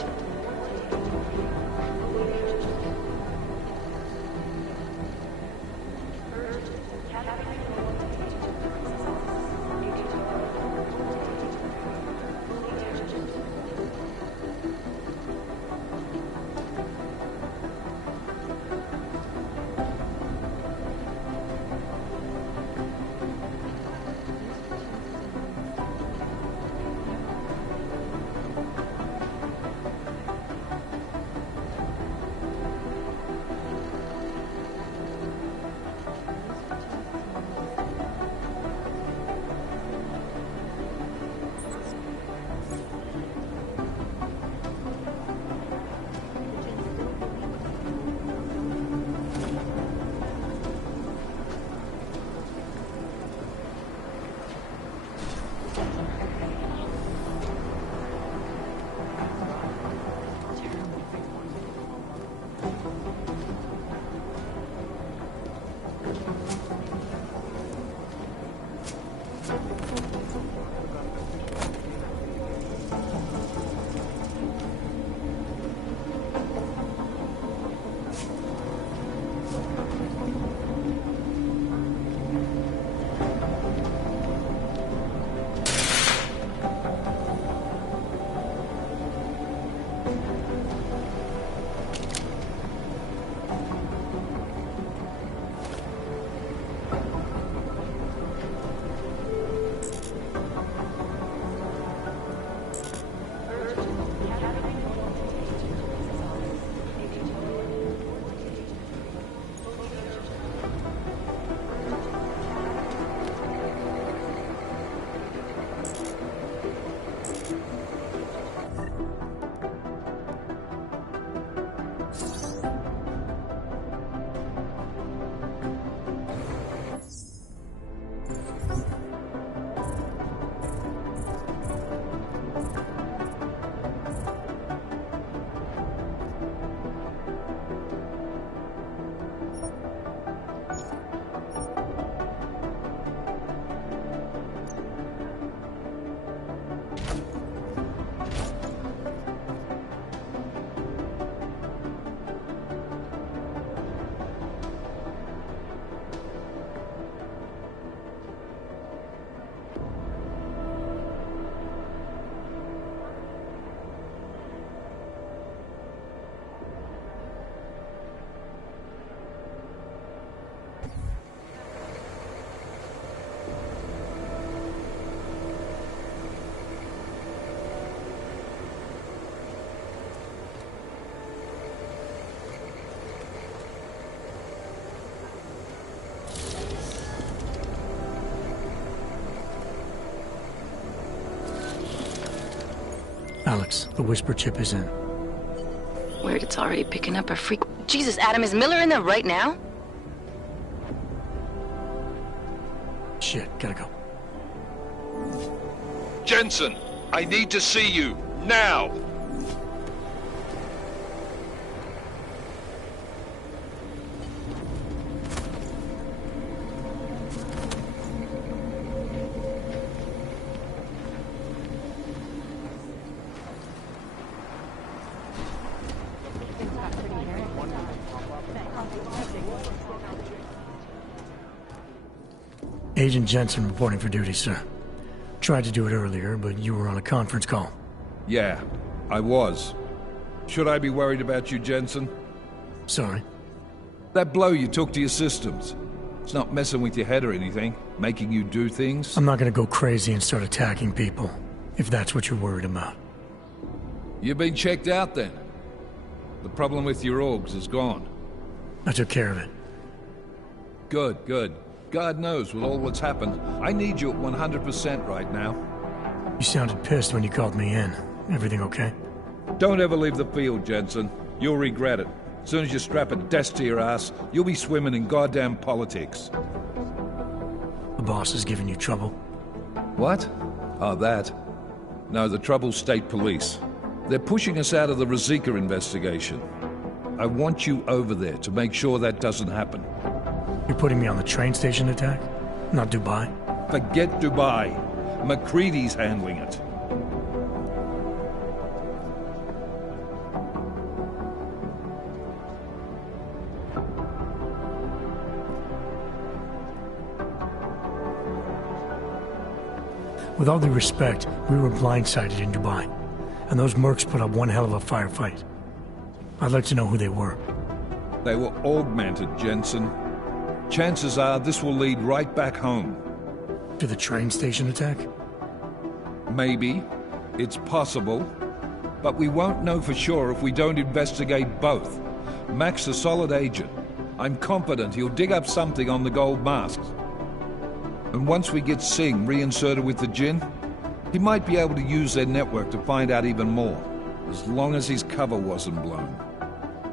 Alex, the whisper chip is in. Weird, it's already picking up a freak. Jesus, Adam, is Miller in there right now? Shit, gotta go. Jensen, I need to see you, now! Agent Jensen reporting for duty, sir. Tried to do it earlier, but you were on a conference call. Yeah, I was. Should I be worried about you, Jensen? Sorry. That blow you took to your systems. It's not messing with your head or anything, making you do things. I'm not gonna go crazy and start attacking people, if that's what you're worried about. You've been checked out then. The problem with your orgs is gone. I took care of it. Good, good. God knows, with all what's happened, I need you at 100% right now. You sounded pissed when you called me in. Everything okay? Don't ever leave the field, Jensen. You'll regret it. As soon as you strap a desk to your ass, you'll be swimming in goddamn politics. The boss is giving you trouble? What? Oh, that. No, the trouble's state police. They're pushing us out of the Rosika investigation. I want you over there to make sure that doesn't happen. You're putting me on the train station attack? Not Dubai? Forget Dubai. McCready's handling it. With all due respect, we were blindsided in Dubai, and those mercs put up one hell of a firefight. I'd like to know who they were. They were augmented, Jensen. Chances are this will lead right back home. To the train station attack? Maybe. It's possible. But we won't know for sure if we don't investigate both. Mac's a solid agent. I'm confident he'll dig up something on the gold masks. And once we get Singh reinserted with the Jinn, he might be able to use their network to find out even more, as long as his cover wasn't blown.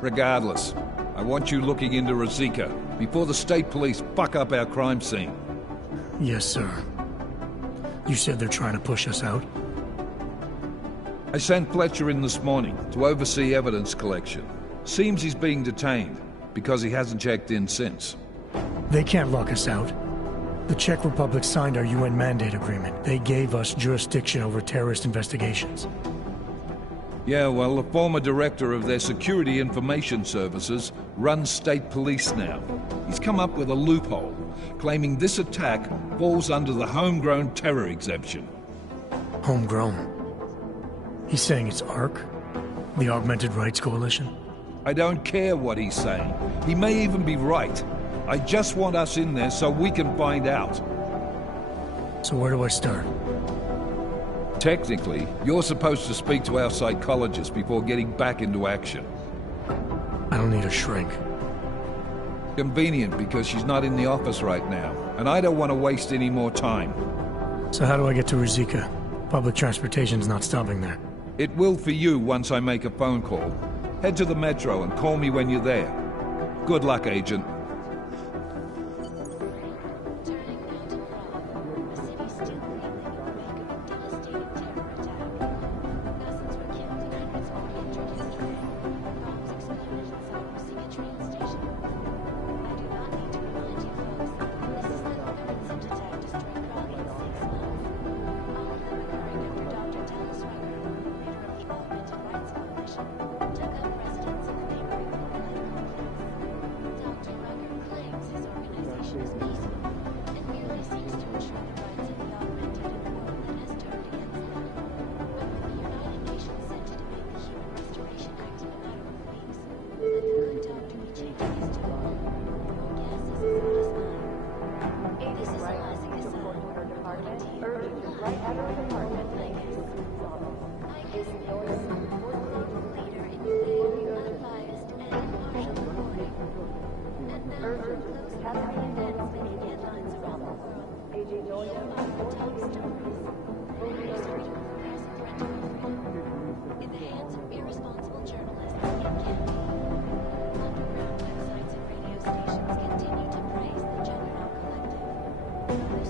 Regardless, I want you looking into Rosika before the state police fuck up our crime scene. Yes, sir. You said they're trying to push us out? I sent Fletcher in this morning to oversee evidence collection. Seems he's being detained because he hasn't checked in since. They can't lock us out. The Czech Republic signed our UN mandate agreement. They gave us jurisdiction over terrorist investigations. Yeah, well, the former director of their security information services runs state police now. He's come up with a loophole, claiming this attack falls under the homegrown terror exemption. Homegrown? He's saying it's ARC? The Augmented Rights Coalition? I don't care what he's saying. He may even be right. I just want us in there so we can find out. So where do I start? Technically, you're supposed to speak to our psychologist before getting back into action. I don't need a shrink. Convenient because she's not in the office right now, and I don't want to waste any more time. So how do I get to Rosika? Public transportation's not stopping there. It will for you once I make a phone call. Head to the metro and call me when you're there. Good luck, Agent. Dr.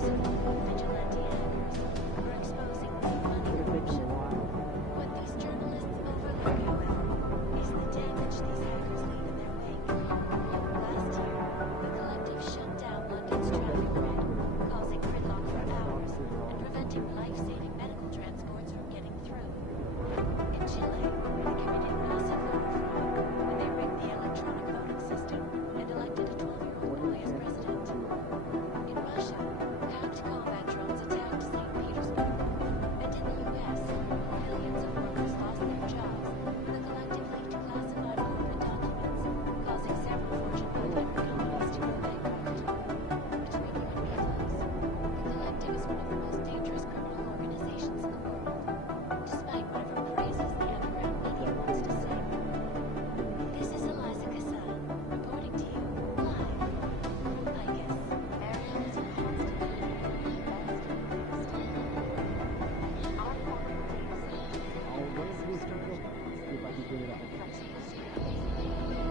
vigilante hackers for exposing the money corruption. What these journalists overlook, however, is the damage these hackers leave in their wake. Last year, the collective shut down London's traffic grid, causing gridlock for hours and preventing life-saving medical transports from getting through. In Chile, they committed massive voter fraud when they rigged the electronic voting system and elected a 12-year-old boy as president. In Russia, hacked combat drones attacked St. Petersburg. And in the U.S., millions of workers lost their jobs when the collective leaked classified corporate documents, causing several Fortune 500 companies to go bankrupt. Between you and me, folks, the collective is one of the most dangerous criminal organizations in the world, despite whatever praises the underground media wants to say. This is Eliza Cassan, reporting to you, live. I guess Marion is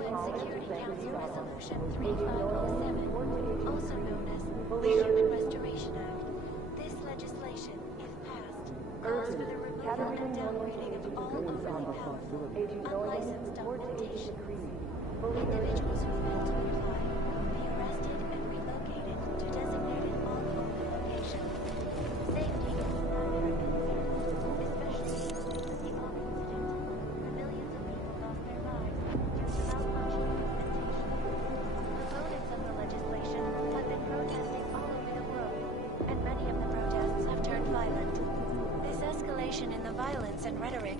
in Resolution 3507, also known as the Human Restoration Act. This legislation, if passed, calls for the removal and downgrading of all overly powerful, unlicensed documentation. Individuals who fail to comply will be arrested and relocated to designated all-holy locations. Safety is not especially since the Army incident, where millions of people lost their lives due to malfunctioning implementation. Opponents of the legislation have been protesting all over the world, and many of the protests have turned violent. This escalation in the violence and rhetoric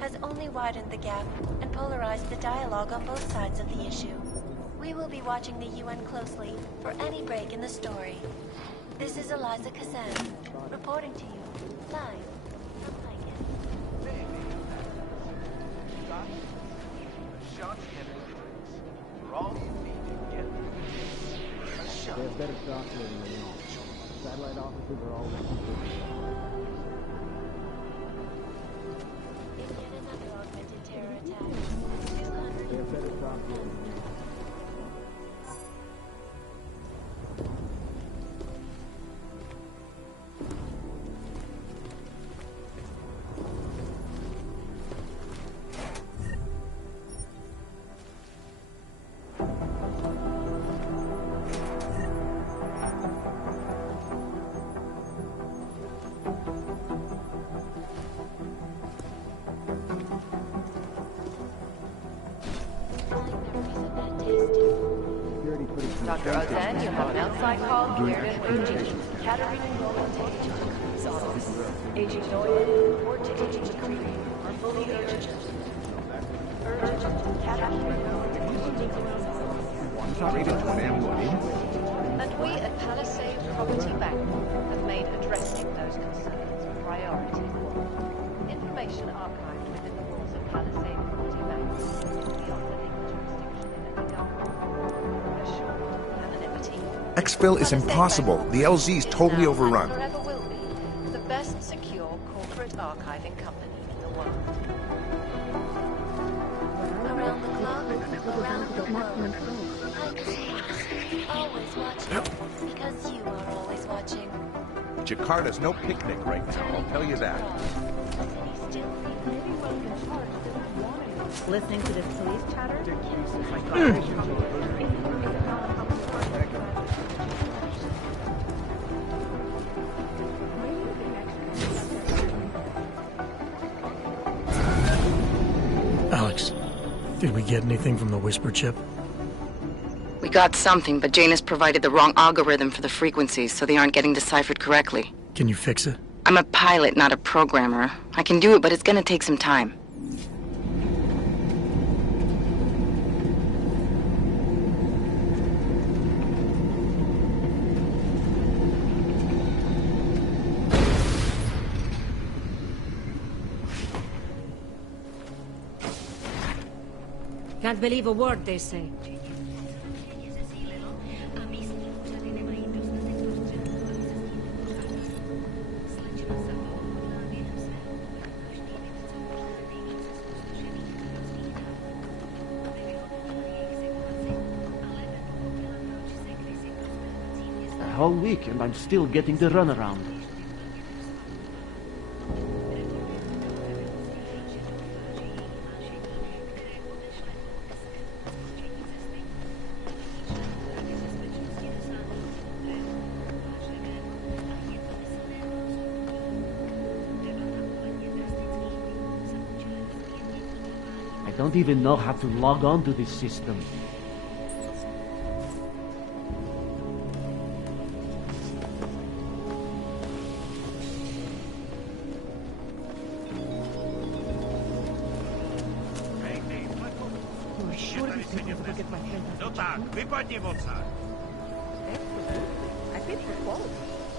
has only widened the gap and polarized the dialogue on both sides of the issue. We will be watching the UN closely for any break in the story. This is Eliza Cassan, reporting to you, live from Lincoln. Shots and deliveries. For all you need to get a shot. There's better software than they know. Satellite offices are all In yet another augmented terror attack, 200 There's better software. Dr. Ozan, you have an outside call cleared and waiting. Katerina Noyen's office. Agent Noyen, report to Agent McCready. Are fully urgent. Urgent. Katerina And we at Palisade Property Bank have made addressing those concerns a priority. Information archived within the walls of Palisade Property Bank is beyond the legal jurisdiction of any government. Assured anonymity. Exfil is impossible. The LZ is totally overrun. Forever will be the best secure corporate archiving company in the world. Around the clock, around the world. Always watching, because you are always watching. Jakarta's no picnic right now, I'll tell you that. Listening to this police chatter? Alex, did we get anything from the Whisper chip? We got something, but Janus provided the wrong algorithm for the frequencies, so they aren't getting deciphered correctly. Can you fix it? I'm a pilot, not a programmer. I can do it, but it's gonna take some time. Can't believe a word they say. all week, and I'm still getting the runaround. I don't even know how to log on to this system. No tak, vypadni odsaď.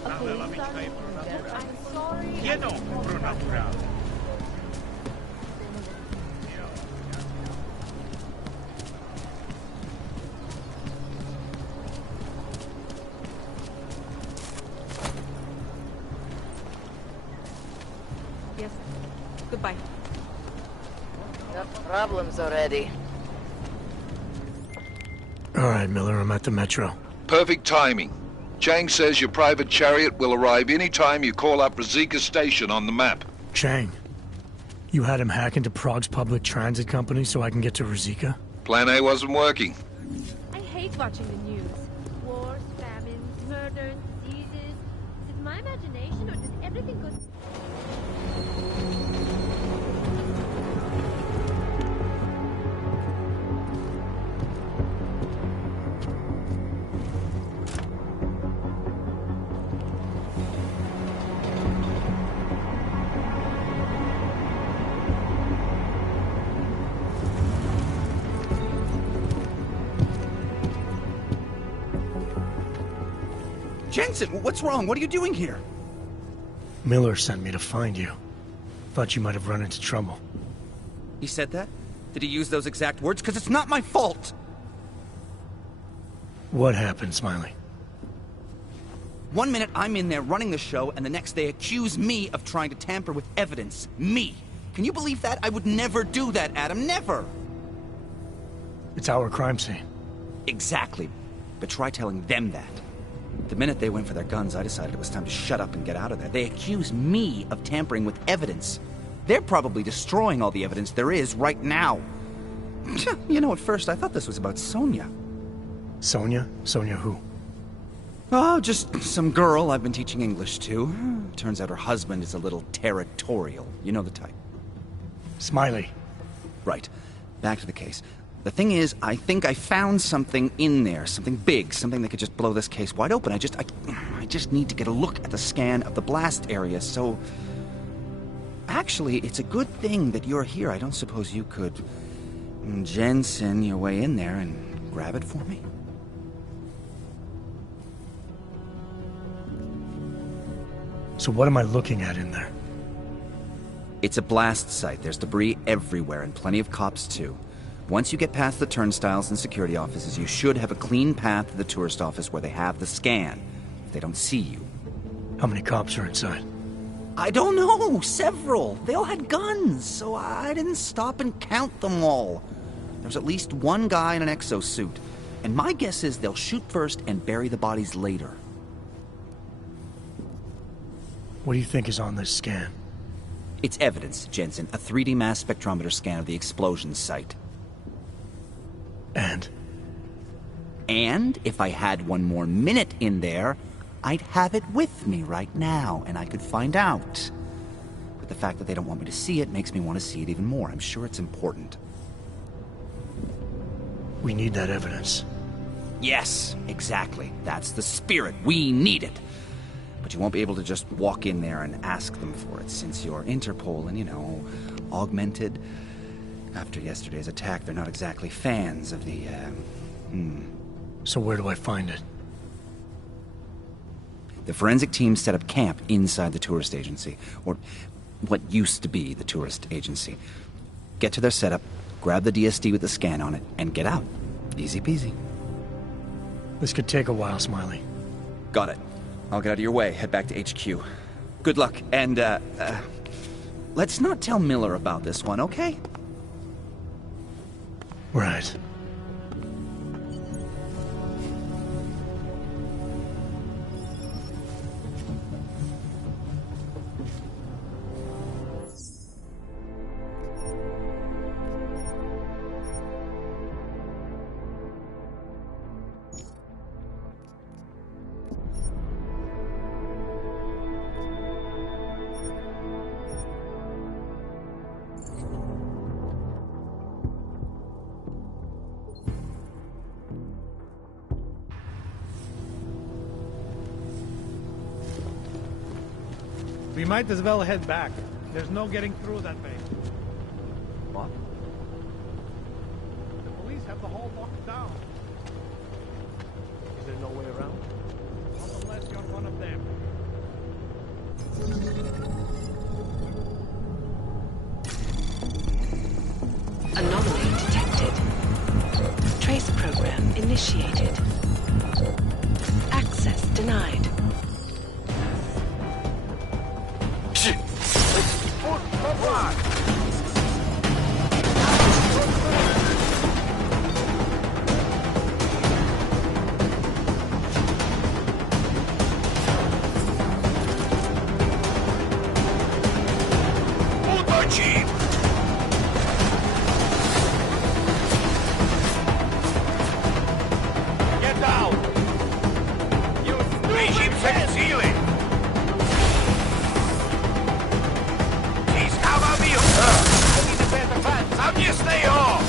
Tahle lavička je pro naturál. Jenom pro naturál. Yes. Goodbye. Got problems already. All right, Miller, I'm at the Metro. Perfect timing. Chang says your private chariot will arrive any time you call up Rosika Station on the map. Chang, you had him hack into Prague's public transit company so I can get to Rosika? Plan A wasn't working. I hate watching the news. Wars, famines, murders, diseases. Is it my imagination or does everything go... Jensen, what's wrong? What are you doing here? Miller sent me to find you. Thought you might have run into trouble. He said that? Did he use those exact words? Because it's not my fault! What happened, Smiley? 1 minute I'm in there running the show, and the next they accuse me of trying to tamper with evidence. Me! Can you believe that? I would never do that, Adam. Never! It's our crime scene. Exactly. But try telling them that. The minute they went for their guns, I decided it was time to shut up and get out of there. They accuse me of tampering with evidence. They're probably destroying all the evidence there is right now. You know, at first I thought this was about Sonia. Sonia? Sonia who? Oh, just some girl I've been teaching English to. Turns out her husband is a little territorial. You know the type. Smiley. Right. Back to the case. The thing is, I think I found something in there, something big, something that could just blow this case wide open. I just need to get a look at the scan of the blast area, so... Actually, it's a good thing that you're here. I don't suppose you could... Jensen your way in there and grab it for me? So what am I looking at in there? It's a blast site. There's debris everywhere, and plenty of cops, too. Once you get past the turnstiles and security offices, you should have a clean path to the tourist office where they have the scan. If they don't see you. How many cops are inside? I don't know. Several. They all had guns, so I didn't stop and count them all. There's at least one guy in an exosuit. And my guess is they'll shoot first and bury the bodies later. What do you think is on this scan? It's evidence, Jensen. A 3D mass spectrometer scan of the explosion site. And if I had one more minute in there, I'd have it with me right now, and I could find out. But the fact that they don't want me to see it makes me want to see it even more. I'm sure it's important. We need that evidence. Yes, exactly. That's the spirit. We need it. But you won't be able to just walk in there and ask them for it, since you're Interpol and, you know, augmented. After yesterday's attack, they're not exactly fans of the, So where do I find it? The forensic team set up camp inside the tourist agency, or what used to be the tourist agency. Get to their setup, grab the DSD with the scan on it, and get out. Easy peasy. This could take a while, Smiley. Got it. I'll get out of your way, head back to HQ. Good luck, and, let's not tell Miller about this one, okay? We might as well head back. There's no getting through that way. What? The police have the hall locked down. Is there no way around? Not unless you're one of them. Anomaly detected. Trace program initiated. Access denied. Get down! You stupid set ceiling! Ciscava mio! I need to bear the fans! I'm just stay home!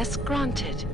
Access granted.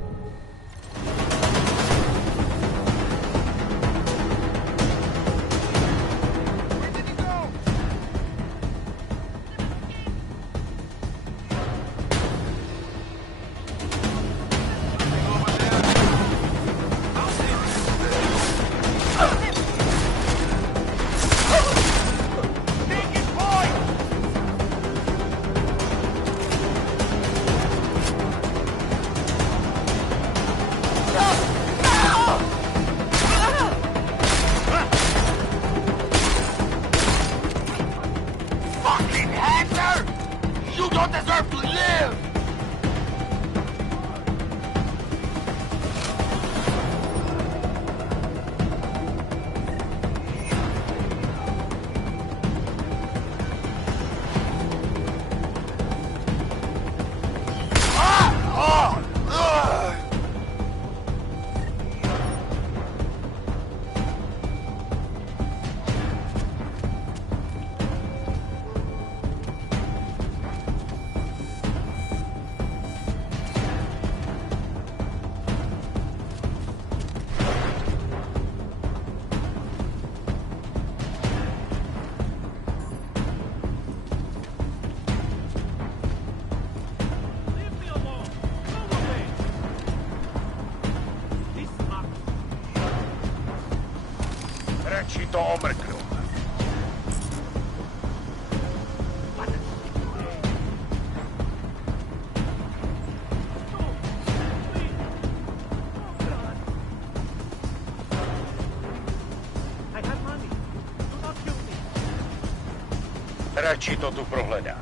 Radši to tu prohledá.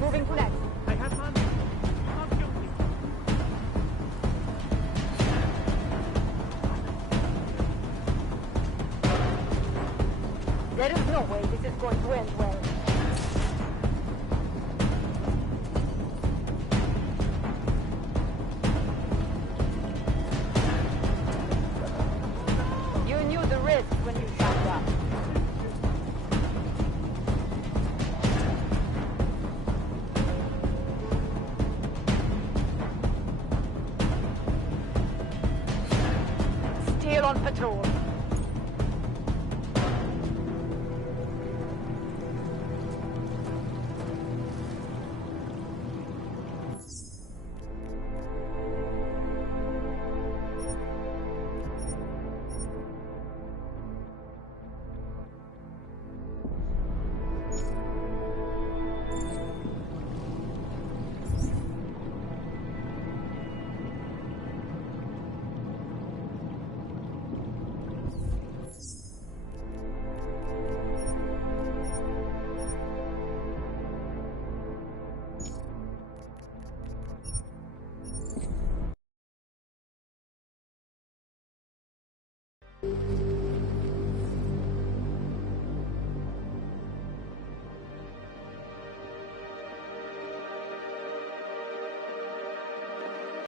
Moving to next. I have money. Not guilty. There is no way this is going to end well. You knew the risk when you signed up. Still on patrol.